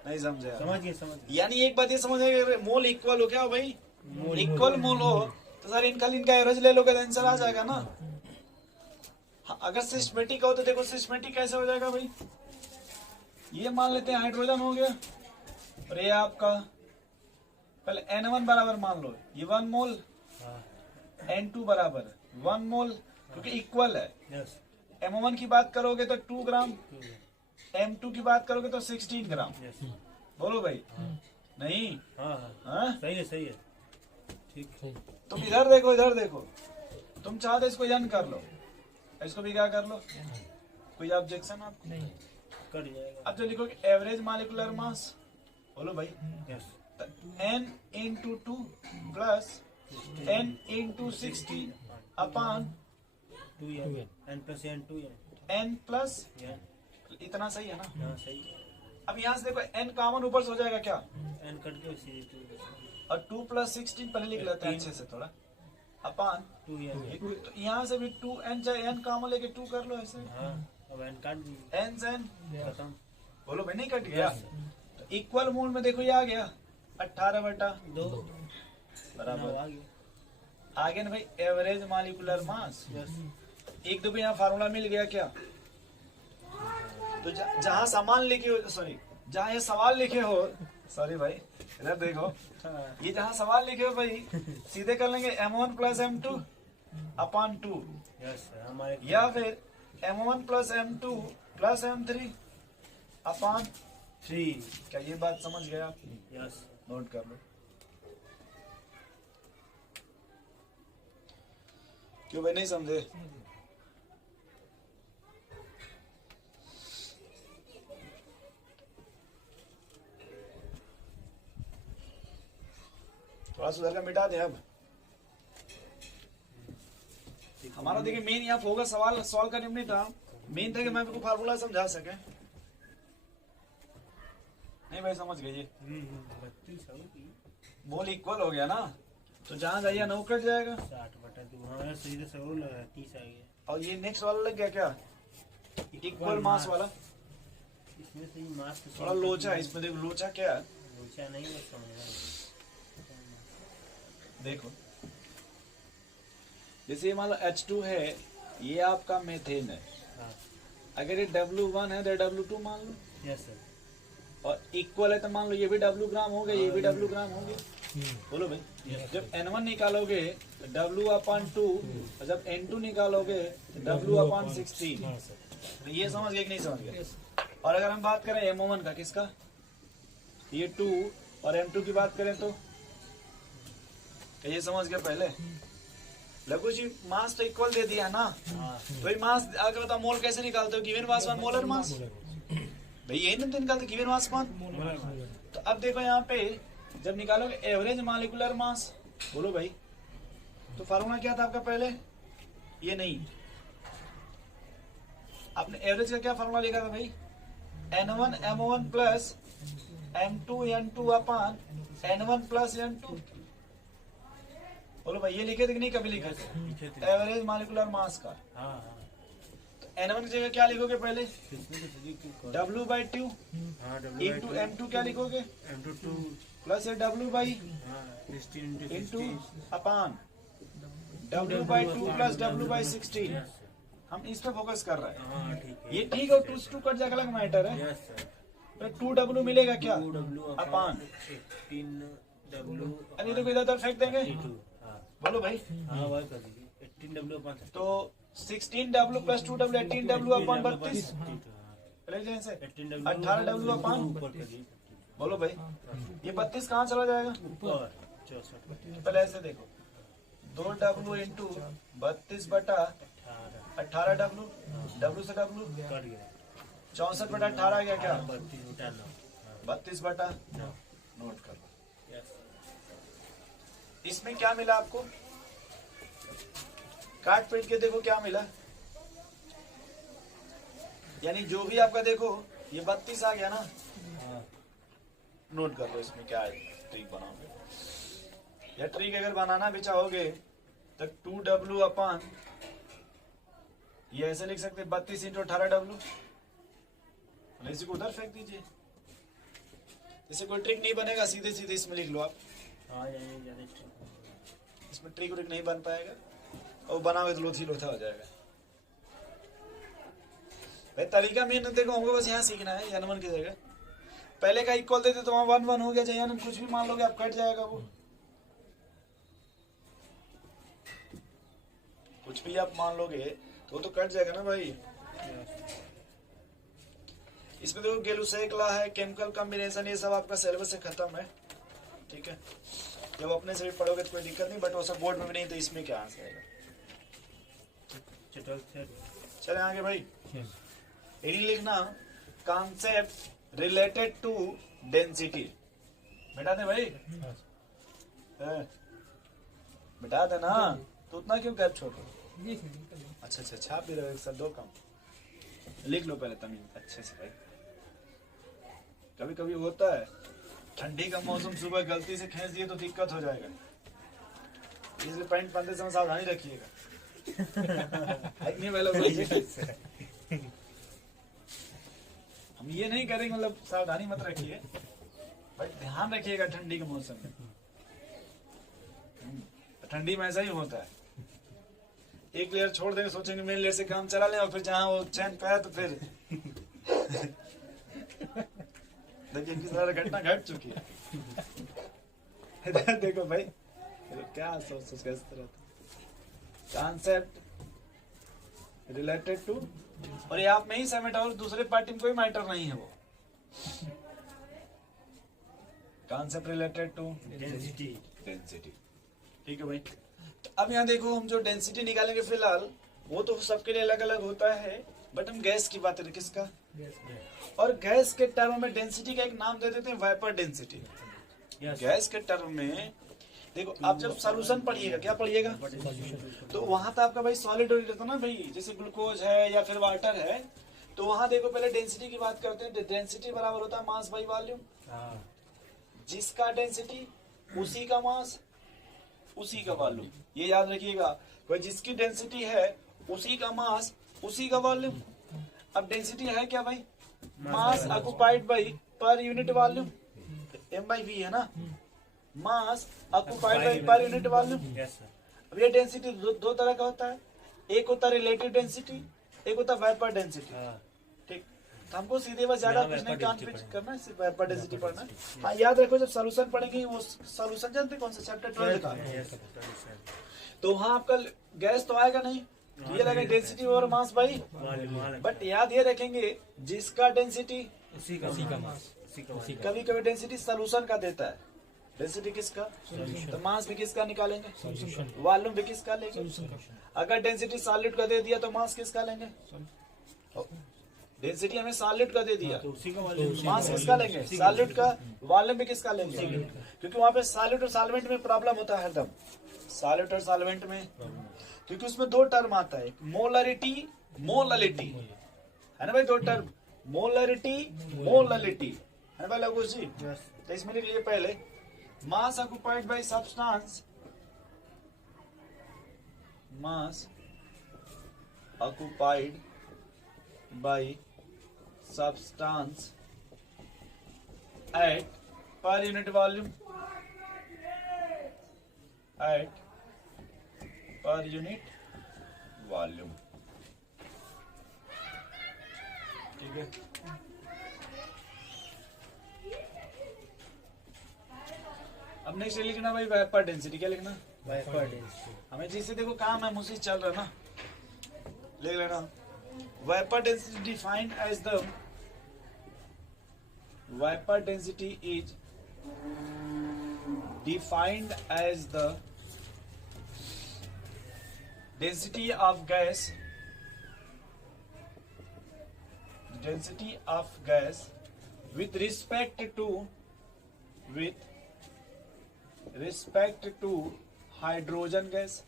नहीं समझे आप? समझ गए। यानी एक बात ये समझ आएगा, मोल इक्वल हो क्या हो भाई? इक्वल मोल हो तो सर इनका एवरेज ले लोगे तो आंसर आ जाएगा ना। हाँ, अगर सिस्टमेटिक हो तो देखो सिस्टमेटिक कैसे हो जाएगा भाई? ये मान लेते हैं हाइड्रोजन हो गया और ये आपका पहले N1 बराबर मान लो, ये 1 मोल, N2 बराबर 1 मोल, क्योंकि इक्वल है। यस, M1 की बात करोगे तो 2 ग्राम, M2 की बात करोगे तो 16 ग्राम। यस, बोलो भाई। नहीं? हाँ, हाँ? सही है। ठीक है। तुम इधर देखो, तुम चाहते इसको यन कर लो, इसको भी क्या कर लो, कोई ऑब्जेक्शन आपको? नहीं। कर जाएगा। अब जो लिखोगे एवरेज मॉलिक्यूलर मास, बोलो भाई, yes, N into 2 plus N into 16 upon 2n, n+n 2n, N plus, n, इतना सही है ना? हाँ सही है। अब यहाँ से देखो N कॉमन ऊपर से हो जाएगा क्या? n कट के सीधे 2 और 2 plus 16 पहले लिख लेते हैं अच्छे से थोड़ा, अपॉन 2n। तो यहाँ से भी 2n चाहे N कॉमन लेके 2 कर लो ऐसे, हाँ, अब n काट दिए, N से N, खत्म। बोलो भाई नहीं कट गया? तो इक्वल मोल में देखो ये आ गया 18/2 बराबर आ गया। आगे ना भाई एवरेज मॉलिक्यूलर मास। यस, एक दो को यहाँ फार्मूला मिल गया क्या? तो जहाँ सामान लिखे हो, सॉरी जहाँ ये सवाल लिखे हो, सॉरी भाई इधर देखो, ये जहाँ सवाल लिखे हो भाई सीधे कर लेंगे M1 plus M2 upon 2, yes हमारे या फिर M1 plus M2 plus M3 upon 3। क्या ये बात समझ गए आप? यस, नोट कर लो। क्यों भाई नहीं समझे? थोड़ा सुधार का मिटा दे। अब हमारा देखिए मेन यहाँ होगा सवाल सॉल्व करने में नहीं था, मेन था कि मैं आपको फार्मूला समझा सके। नहीं भाई समझ गए? 32 मोल इक्वल हो गया ना, तो जहाँ जाइए 9 कट जाएगा 60/2। हाँ सीधे 100 लगा, 30 आ गया। और ये नेक्स्ट वाला लग गया क्या? इक्वल मास वाला। इसमें से ही मास तो थोड़ा लोचा है इसमें, देखो लोचा क्या है लोचा नहीं है, समझ देखो। जैसे ये मान लो H2 है, ये आपका मेथेन है। हाँ, अगर ये W1 है तो W2 मान लो, यस सर। और इक्वल है तो मान लो ये भी W ग्राम हो गया, ये भी W ग्राम हो गया। बोलो भाई, जब N1 निकालोगे तो W/2, और जब N2 निकालोगे तो W/16। तो ये समझ गए कि नहीं समझ गए? और अगर हम बात करें M1 का, किसका? ये 2 और M2 की बात करें तो ये समझ गया पहले? लघु जी मास तो इक्वल दे दिया ना, तो ये मास आगे बता मोल कैसे निकालते हो? Given mass one molar mass भाई, यही ना तो निकालते गिवन मास वन। तो अब देखो यहाँ पे जब निकालोगे एवरेज मॉलिक्यूलर मास, बोलो भाई, तो फार्मूला क्या था आपका पहले? ये नहीं, आपने एवरेज का क्या फार्मूला लिखा था भाई? N1 M1 plus M2 N2 upon N1 plus N2। बोलो भाई ये लिखे थे कि नहीं? कभी लिखे थे? एवरेज मॉलिक्यूलर मास का। हाँ, तो N1 की जगह क्या लिखोगे पहले? इसमें तो सीधे W/2 हाँ, इंटू M2 क्या लिखोगे? M2 प्लस ये W बाई हाँ 16 into upon W/2 plus W/16। हम इस पे फोकस कर रहे हैं। हाँ ठीक है। ये ठीक है, 2 से 2 कट जाएगा, अलग मैटर है। Yes sir. तो 2W मिलेगा क्या? 2W upon 18W। अरे देखो इधर उधर फेंक देंगे। 32। हाँ, बोलो भाई, हाँ वही कर दीजिए। 18W अपॉन तो 16W plus 2W 18W upon 32। हाँ, ले जाए इसे 18W 18W अपॉन, ऊपर कर दीजिए। बोलो भाई ये 32 कहाँ चला जाएगा? ऊपर 64। पहले ऐसे देखो, 2W इंटू 32/18W, W से W कट गया। 64/18 आ गया क्या? 32 उठा लो। 32 बटा No. नोट कर लो। Yes. इसमें क्या मिला आपको? काट पीट के देखो क्या मिला। यानी जो भी आपका देखो ये 32 आ गया ना, हाँ. नोट कर लो इसमें क्या है, ट्रिक बनाओगे या ट्रिक अगर बनाना भी चाहोगे तो 2W अपन ये ऐसे लिख सकते 32 इंटू 18W, इसी को उधर फेंक दीजिए। इससे कोई ट्रिक नहीं बनेगा, सीधे सीधे इसमें लिख लो आप। हाँ, ये ज़्यादा ठीक। इसमें ट्रिक व्रिक नहीं बन पाएगा और बनाओगे तो लोथी लोथा हो जाएगा। भाई तरीका मेन देखो, हमको बस यहाँ सीखना है। N1 की जगह पहले का इक्वल देते तो वहां 1 1 हो गया, चाहे N कुछ भी मान लोगे आप, कट जाएगा वो। कुछ भी आप मान लोगे तो वो तो कट जाएगा ना भाई। इसमें देखो गेलुसेक लॉ है, केमिकल कॉम्बिनेशन, ये सब आपका सिलेबस से खत्म है। ठीक है, जब अपने से भी पढ़ोगे तो कोई दिक्कत नहीं, बट वो सब बोर्ड में भी नहीं, तो इसमें क्या आंसर आएगा। चले आगे भाई। यही लिखना कॉन्सेप्ट रिलेटेड टू डेंसिटी। बेटा दे भाई, बेटा दे ना, तो उतना क्यों गैप छोड़। अच्छा अच्छा, छाप भी रहे सर, 2 कम लिख लो पहले तमीज अच्छे से भाई। कभी कभी होता है ठंडी का मौसम, सुबह गलती से खींच दिए तो दिक्कत हो जाएगा, इसलिए पैंट पहनते समय सावधानी रखिएगा। नहीं वाला हम ये नहीं करेंगे, मतलब सावधानी मत रखिए, बट ध्यान रखिएगा ठंडी के मौसम में। ठंडी में ऐसा ही होता है, एक लेयर छोड़ देंगे, सोचेंगे मेन लेयर से काम चला लें, और फिर जहां वो चैन पाया तो फिर देखिए किस तरह घटना घट चुकी है। देखो भाई क्या सोच कैसे तरह कॉन्सेप्ट रिलेटेड टू, और ये आप में ही समेटा और दूसरे पार्टी में कोई मैटर नहीं है वो। Concept related to density. Density. ठीक है भाई, तो अब यहाँ देखो हम जो डेंसिटी निकालेंगे फिलहाल वो तो सबके लिए अलग अलग होता है, बट हम गैस की बात करें, किसका, और गैस के टर्म में डेंसिटी का एक नाम दे देते हैं वेपर डेंसिटी। गैस के टर्म में देखो आप जब सॉल्यूशन पढ़िएगा, क्या पढ़िएगा, तो वहां तो आपका भाई सॉलिड रहता ना भाई, जैसे ग्लूकोज है या फिर वाटर है, तो वहां देखो पहले डेंसिटी की बात करते हैं। डेंसिटी बराबर होता है मास बाई वॉल्यूम। जिसका डेंसिटी उसी का मास उसी का वॉल्यूम, ये याद रखिएगा भाई, जिसकी डेंसिटी है उसी का मास उसी का वॉल्यूम। अब डेंसिटी है क्या भाई, mass occupied by per unit volume, M/V है ना, mass occupied by per unit volume. अब ये डेंसिटी दो तरह का होता है, एक होता है रिलेटिव डेंसिटी, एक होता है वेपर डेंसिटी। ठीक, तो हमको सीधे बस ज्यादा कुछ नहीं कॉन्फ्लिक्ट करना है, सिर्फ वेपर डेंसिटी पढ़ना है। हाँ याद रखो, जब सॉल्यूशन पढ़ेंगे, वो सॉल्यूशन जानते कौन सा, चैप्टर 12 का, तो वहाँ आपका गैस तो आएगा नहीं, तो ये लगेगा डेंसिटी और मास बाई, बट याद ये रखेंगे जिसका डेंसिटी उसी का मास। कभी कभी डेंसिटी सॉल्यूशन का देता है, डेंसिटी किसका, तो मास भी किसका निकालेंगे, वॉल्यूम भी किसका लेंगे। अगर डेंसिटी सॉलिड का दे दिया तो मास किसका लेंगे, डेंसिटी हमें सॉलिड का दे दिया तो उसी का वॉल्यूम। मास किसका लेंगे, सॉलिड का, वॉल्यूम भी किसका लेंगे, क्योंकि वहां पे सॉलिड और सॉल्वेंट में प्रॉब्लम होता है हरदम, सॉलिड और सॉल्वेंट में, क्योंकि उसमें 2 टर्म आता है, मोलरिटी मोललिटी, है ना भाई, 2 टर्म, मोलरिटी मोललिटी, है ना भाई लघु जी। तो इसमें लिख लीजिए पहले, mass occupied by substance, mass occupied by substance at per unit volume, at per unit volume. ठीक है, अब नेक्स्ट लिखना भाई वेपर डेंसिटी। क्या लिखना, वेपर डेंसिटी। हमें जिससे देखो काम है मुझसे चल रहा ना, लिख लेना vapour density defined as the, vapour density is defined as the density of gas, density of gas with respect to hydrogen gas.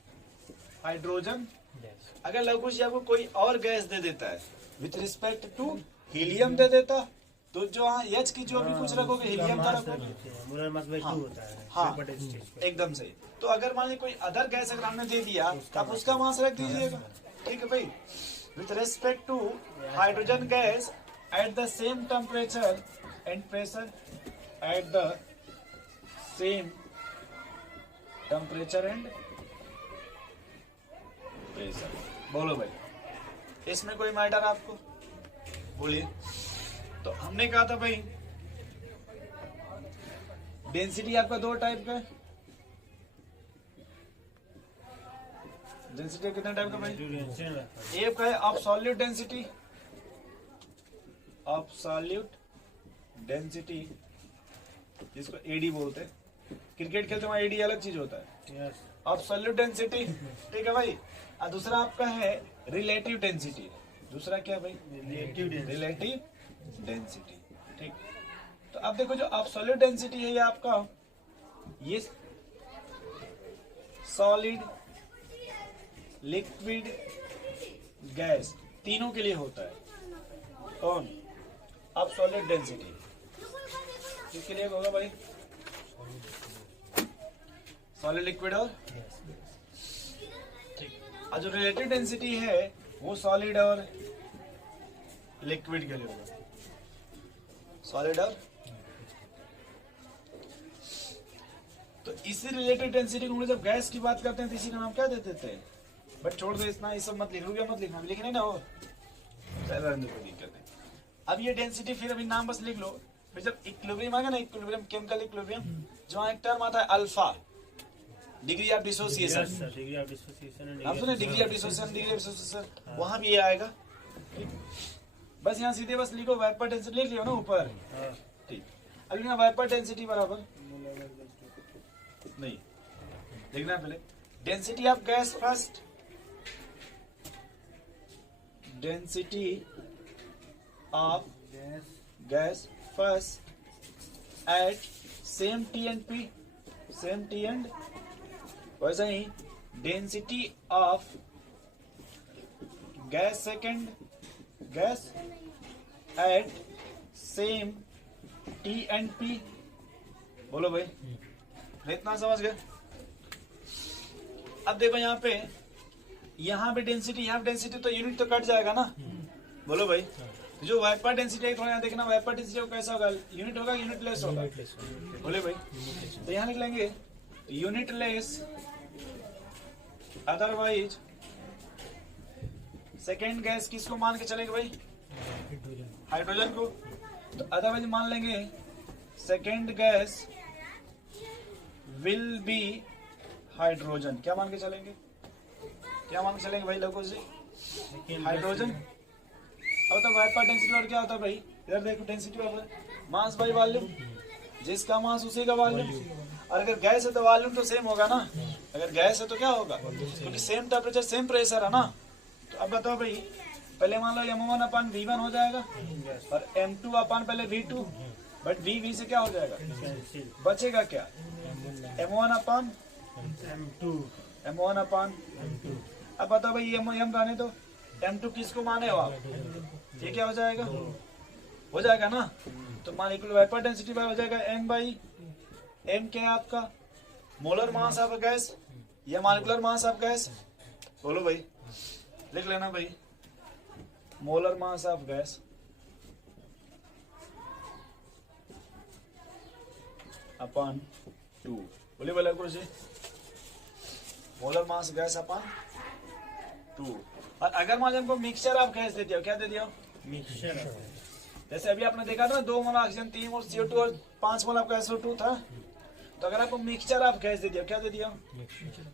Hydrogen, अगर लघु जी आपको कोई और गैस दे देता है विथ रिस्पेक्ट टू हीलियम दे देता, तो जो एच की जो भी कुछ रखोगे हीलियम का रखोगे। मोलर मास बाय 2 होता है। हाँ, वेपर स्टेज पे। एकदम सही। तो अगर मान लीजिए कोई अदर गैस अगर हमने दे दिया तो आप उसका मास रख दीजिएगा। ठीक है भाई। With respect to hydrogen gas at the same temperature and pressure, at the same temperature and pressure. बोलो भाई, इसमें कोई मैटर आपको? बोलिए। तो हमने कहा था भाई डेंसिटी आपका दो टाइप का है। डेंसिटी कितने टाइप का भाई? एक है अब्सोल्यूट डेंसिटी, अब्सोल्यूट डेंसिटी जिसको एडी बोलते हैं। क्रिकेट खेलते वहां एडी अलग चीज होता है, अब्सोल्यूट डेंसिटी। ठीक है भाई। और दूसरा आपका है रिलेटिव डेंसिटी। दूसरा क्या है भाई? Relative density. ठीक। तो अब देखो जो अब्सोल्यूट डेंसिटी है ये आपका, ये सॉलिड, लिक्विड, गैस तीनों के लिए होता है। कौन? अब्सोल्यूट डेंसिटी किसके लिए होगा भाई? सॉलिड, लिक्विड और ठीक। और जो रिलेटिव डेंसिटी है वो सॉलिड और लिक्विड के लिए होगा। सॉलिड और तो इसी रिलेटिव डेंसिटी को हम लोग जब गैस की बात करते हैं तो इसी का नाम क्या दे देते हैं? बट छोड़ दो इतना, ये सब मत लिखोगे, मत लिखना, लिखने ना हो कोई दिक्कत नहीं। अब ये डेंसिटी फिर अभी नाम बस लिख लो। फिर जब इक्विलिब्रियम आएगा ना, इक्विलिब्रियम, केमिकल इक्विलिब्रियम, जहाँ एक टर्म आता है alpha, degree of dissociation. Degree of dissociation, आप सुने degree of dissociation, degree of dissociation, वहां भी ये आएगा। बस यहाँ सीधे बस लिखो वेपर डेंसिटी, लिख लियो ना ऊपर। ठीक। अब लिखना वेपर डेंसिटी बराबर नहीं लिखना, पहले density of gas first, density of gas first at same T and P, same T and, वैसा ही density of gas second, gas at same T and P. बोलो भाई, इतना समझ गए? अब देखो यहाँ पे डेंसिटी, यहाँ डेंसिटी तो यूनिट तो कट जाएगा ना। बोलो भाई, जो वेपर डेंसिटी है थोड़ा यहाँ देखना, वेपर डेंसिटी कैसा होगा? यूनिट होगा, यूनिट लेस होगा। बोले भाई, तो यहाँ लिख लेंगे unit less, otherwise second gas किसको मान के चलेंगे भाई? हाइड्रोजन को। तो अदरवाइज मान लेंगे second gas will be hydrogen. क्या मान के चलेंगे? क्या मान के चलेंगे भाई लोगों से? हाइड्रोजन। अब तो वेपर डेंसिटी और क्या होता है भाई? इधर देखो डेंसिटी और मास बाई वॉल्यूम, जिसका मास उसी का वॉल्यूम। और अगर गैस है तो वॉल्यूम तो सेम होगा ना। अगर गैस है तो क्या होगा? क्योंकि सेम टेम्परेचर सेम प्रेशर है ना। तो अब बताओ भाई, पहले मान लो m1 अपन v1 हो जाएगा और m2 अपन पहले v2, बट v से क्या हो जाएगा? बचेगा क्या? m1 अपन m2। अब बताओ भाई m रहने दो, m2 किसको माने हो आप? ये क्या हो जाएगा? हो जाएगा ना। तो मॉलिक्यूलर वेपर डेंसिटी हो जाएगा m बाई m। क्या है आपका? मोलर मास ऑफ गैस या मॉलिक्यूलर मास ऑफ गैस? बोलो भाई, लिख लेना भाई, molar mass of gas upon 2। बोले बोले कुछ, मोलर मास गैस अपॉन 2। और अगर मान हमको मिक्सचर ऑफ गैस दे दिया, क्या दे दिया? मिक्सचर। जैसे अभी आपने देखा था 2 मोल ऑक्सीजन, 3 मोल CO2 और 5 मोल आपका SO2 था। तो अगर आपको मिक्सचर ऑफ गैस दे दिया, क्या दे दिया?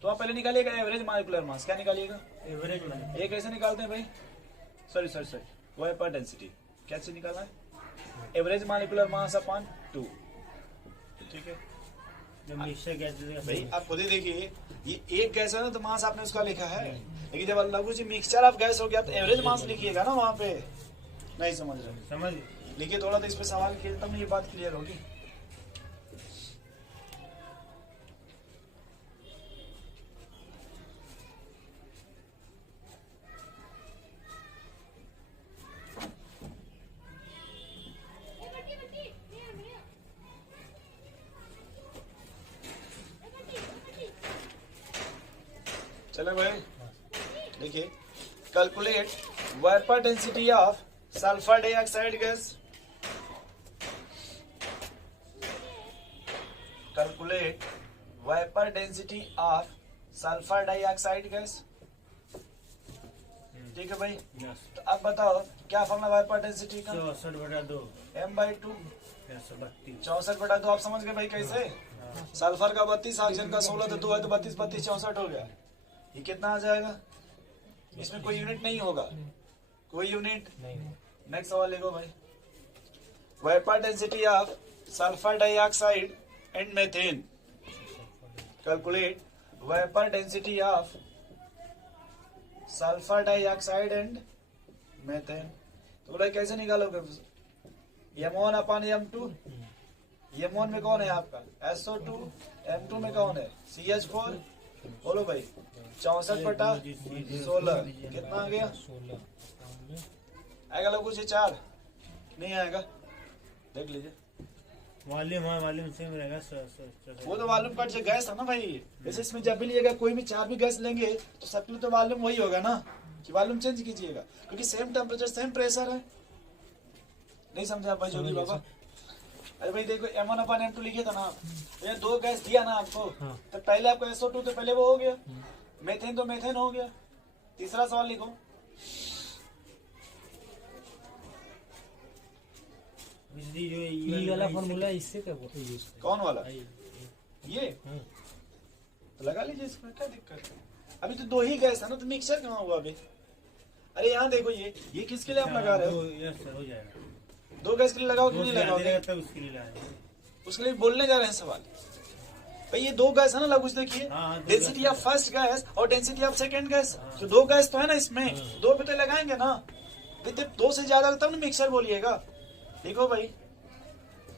तो आप पहले निकालिएगा एवरेज मॉलिक्यूलर मास। क्या निकालिएगा? Average mass. ये कैसे निकालते हैं भाई? सॉरी वेपर डेंसिटी कैसे निकालना है? Average molecular mass upon 2। ठीक है। जब मिक्सचर गैस देगा भाई आप खुद ही देखिए, ये एक गैस है ना तो मास आपने उसका लिखा है, लेकिन जब लघु जी मिक्सचर ऑफ गैस हो गया तो एवरेज मास लिखिएगा ना वहाँ पे। नहीं समझ रहे? समझ। लिखिए थोड़ा, तो इस पे सवाल किए तब ये बात क्लियर होगी। चलो भाई देखिए, calculate vapour density of sulphur dioxide gas. Calculate vapour density of sulphur dioxide gas. ठीक है भाई, यस तो अब बताओ क्या फॉर्मूला वेपर डेंसिटी का? 64/2 m/2। 32 64/2 आप समझ गए भाई कैसे? सल्फर का 32, ऑक्सीजन का 16, तो 2 है तो 32 32 64 हो गया। ये कितना आ जाएगा? इसमें कोई यूनिट नहीं होगा, कोई यूनिट नहीं। नेक्स्ट सवाल लिखो भाई, vapour density of sulphur dioxide and methane. Calculate vapour density of sulphur dioxide and methane. तो बोला कैसे निकालोगे? m1 अपन m2। m1 में कौन है आपका? SO2। m2 में कौन है? CH4। बोलो भाई, 64/16 कितना आ गया? 16 आएगा लोग कुछ 4 नहीं आएगा, देख लीजिए। वॉल्यूम सेम रहेगा। वो तो वॉल्यूम कट से गैस था ना भाई, जैसे इसमें जब भी लिएगा कोई भी 4 भी गैस लेंगे तो सबके लिए तो वॉल्यूम वही होगा ना, कि वॉल्यूम चेंज कीजिएगा क्योंकि सेम टेम्परेचर सेम प्रेशर है। नहीं समझे आप भाई जोगी बाबा? अरे भाई देखो m1 अपन m2 लिखे था ना, ये 2 गैस दिया ना आपको, हाँ। तो पहले आपको SO2 तो पहले वो हो गया, मेथेन तो मेथेन हो गया। तीसरा सवाल लिखो, ई वाला फॉर्मूला इससे क्या यूज कौन वाला? है? ये हाँ। तो लगा लीजिए, इसमें क्या दिक्कत है? अभी तो 2 ही गैस है ना, तो मिक्सचर कहाँ हुआ अभी? अरे यहाँ देखो, ये किसके लिए आप लगा रहे हो? यस सर, हो जाएगा। 2 गैस के लिए लगाओ, क्यों नहीं लगाओगे? तब उसके लिए लाए। उसके लिए बोलने जा रहे हैं सवाल भाई। ये 2 गैस है ना, लगभग देखिए, हाँ, दो density gas off first gas और डेंसिटी ऑफ सेकंड गैस। तो 2 गैस तो है ना इसमें, 2 पे तो लगाएंगे ना, फिर 2 से ज्यादा तब ना मिक्सर बोलिएगा। देखो भाई,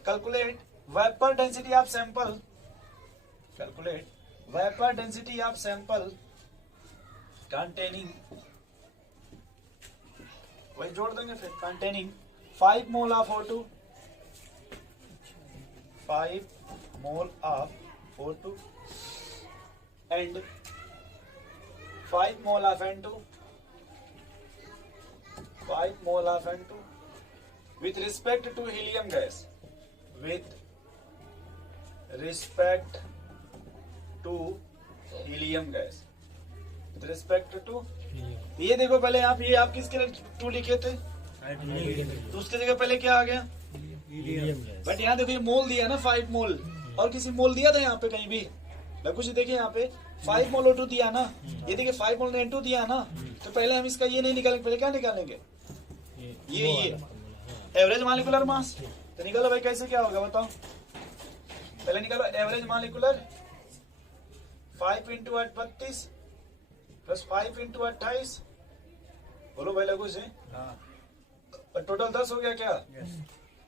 calculate vapour density of sample. Calculate vapour density of sample containing, वही जोड़ देंगे फिर, containing 5 mole of O2, 5 mole of O2 and 5 mole of N2, 5 mole of N2 with respect to helium gas, with respect to helium gas, with respect to, ये देखो पहले आप, ये आप किसके लिए 2 लिखे थे, तो उसके जगह पहले क्या आ गया? बट यहाँ देखो ये मोल दिया ना 5 मोल, और किसी मोल दिया था यहाँ पे कहीं भी? कुछ देखिए यहाँ पे 5 मोल O2 दिया ना, ये देखिए 5 मोल N2 दिया ना, तो पहले हम इसका ये नहीं निकालेंगे, पहले क्या निकालेंगे? ये एवरेज मॉलिक्यूलर मास। तो निकालो भाई, कैसे क्या होगा बताओ? पहले निकालो एवरेज मॉलिक्यूलर, 5 × 8 32 प्लस 5 × 28। बोलो भाई लगू से, और टोटल 10 हो गया क्या?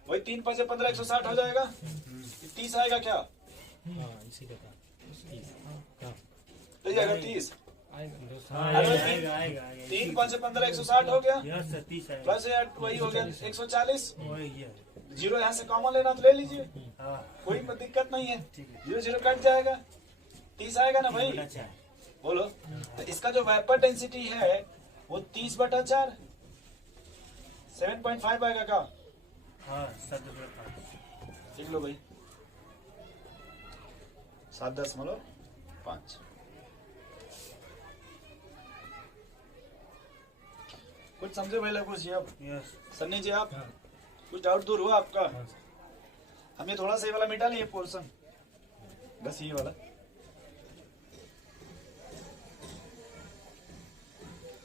वही 3 × 5 = 15, 160 हो जाएगा। 30 आएगा क्या? हाँ, इसी का था 30। हाँ, ले जाएगा 30। आएगा। आएगा 3 × 5 = 15, 160 हो गया। यस सर, 30 आएगा। प्लस वही हो गया 140। वही है। 0 यहाँ से कॉमन लेना तो ले लीजिए, हाँ, कोई दिक्कत नहीं है। ठीक है। 0 0 कट जाएगा, 30 आएगा ना भाई? अच्छा है। बोलो, तो इसका जो वेपर डेंसिटी है वो 30/4, 7.5 आएगा का? हाँ, 7.5। लिख लो भाई, 7.5। कुछ समझे भाई लगभग जी आप? यस सन्नी जी आप हाँ। कुछ डाउट दूर हुआ आपका? हाँ। हमें थोड़ा सा ये वाला मिटा नहीं, ये पोर्शन, बस ये वाला,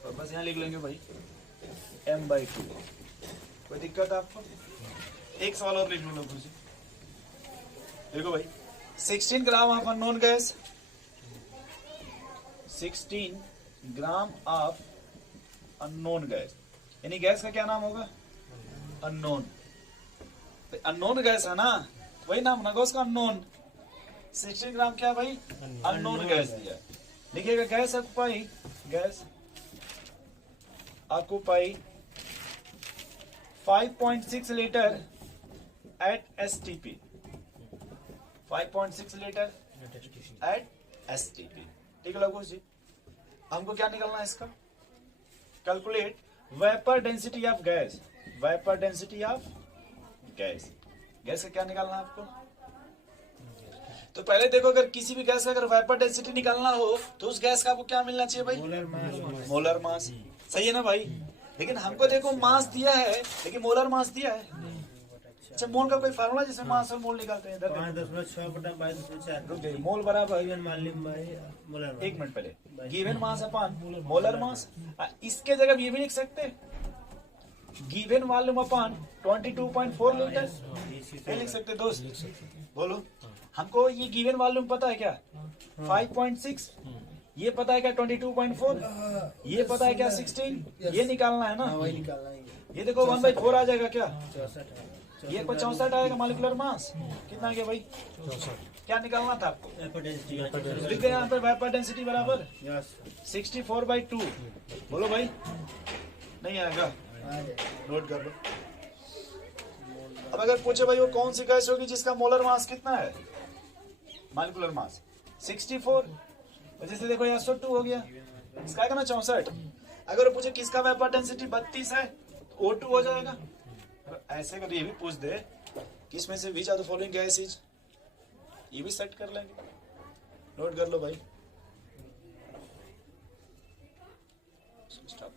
और बस यहाँ लिख लेंगे भाई m/2। कोई दिक्कत है आपको? एक सवाल और लिख लो लोगों जी। देखो भाई, 16 gram of unknown gas, 16 gram of unknown gas, यानी गैस का क्या नाम होगा? अननोन। अननोन गैस है ना, वही नाम ना उसका अननोन। 16 ग्राम क्या भाई, अननोन गैस दिया। लिखिएगा gas occupy, gas occupy 5.6 litre at STP, 5.6 litre at STP। ठीक है लघुश जी, हमको क्या निकलना है इसका, calculate vapour density of gas, vapour density of gas. Gas का क्या निकालना है आपको, तो पहले देखो अगर किसी भी गैस का अगर वेपर डेंसिटी निकालना हो तो उस गैस का आपको क्या मिलना चाहिए भाई, मोलर मास। Molar mass. सही है ना भाई, लेकिन हमको देखो मास दिया है लेकिन मोलर मास दिया है। अच्छा मोल का कोई फार्मूला जिसमें मास और मोल निकालते हैं, इधर देखो। 5.6 बटा 22.4 रुक जाइए, मोल बराबर, गिवन वॉल्यूम बाय मोलर। एक मिनट पहले, given mass upon molar mass. इसके जगह ये भी लिख सकते हैं, गिवन वॉल्यूम अपॉन 22.4 लीटर, ये लिख सकते हैं दोस्त। बोलो, हमको ये गिवन वॉल्यूम पता है क्या, 5.6, ये पता है क्या 22.4, ये पता है क्या 16, ये निकालना है ना। वही निकालना है। ये देखो 1/4 आ जाएगा क्या, 64 ये 64 आएगा मॉलिक्यूलर मास। कितना आ गया भाई, 64। क्या निकालना था आपको, वेपर डेंसिटी। लिख गए यहाँ पे वेपर डेंसिटी बराबर यस 64/2। बोलो भाई, नहीं आएगा, आ जाए। नोट कर लो। अब अगर पूछे भाई वो कौन सी गैस होगी जिसका मोलर मास कितना है, मॉलिक्यूलर मास 64, जैसे देखो यहाँ 2 हो गया, इसका आएगा ना 64। अगर वो पूछे किसका वेपर डेंसिटी 32 है तो O2 हो जाएगा। अगर ऐसे अगर ये भी पूछ दे कि इसमें से which are the following gases, ये भी सेट कर लेंगे, नोट कर लो भाई। स्टॉप।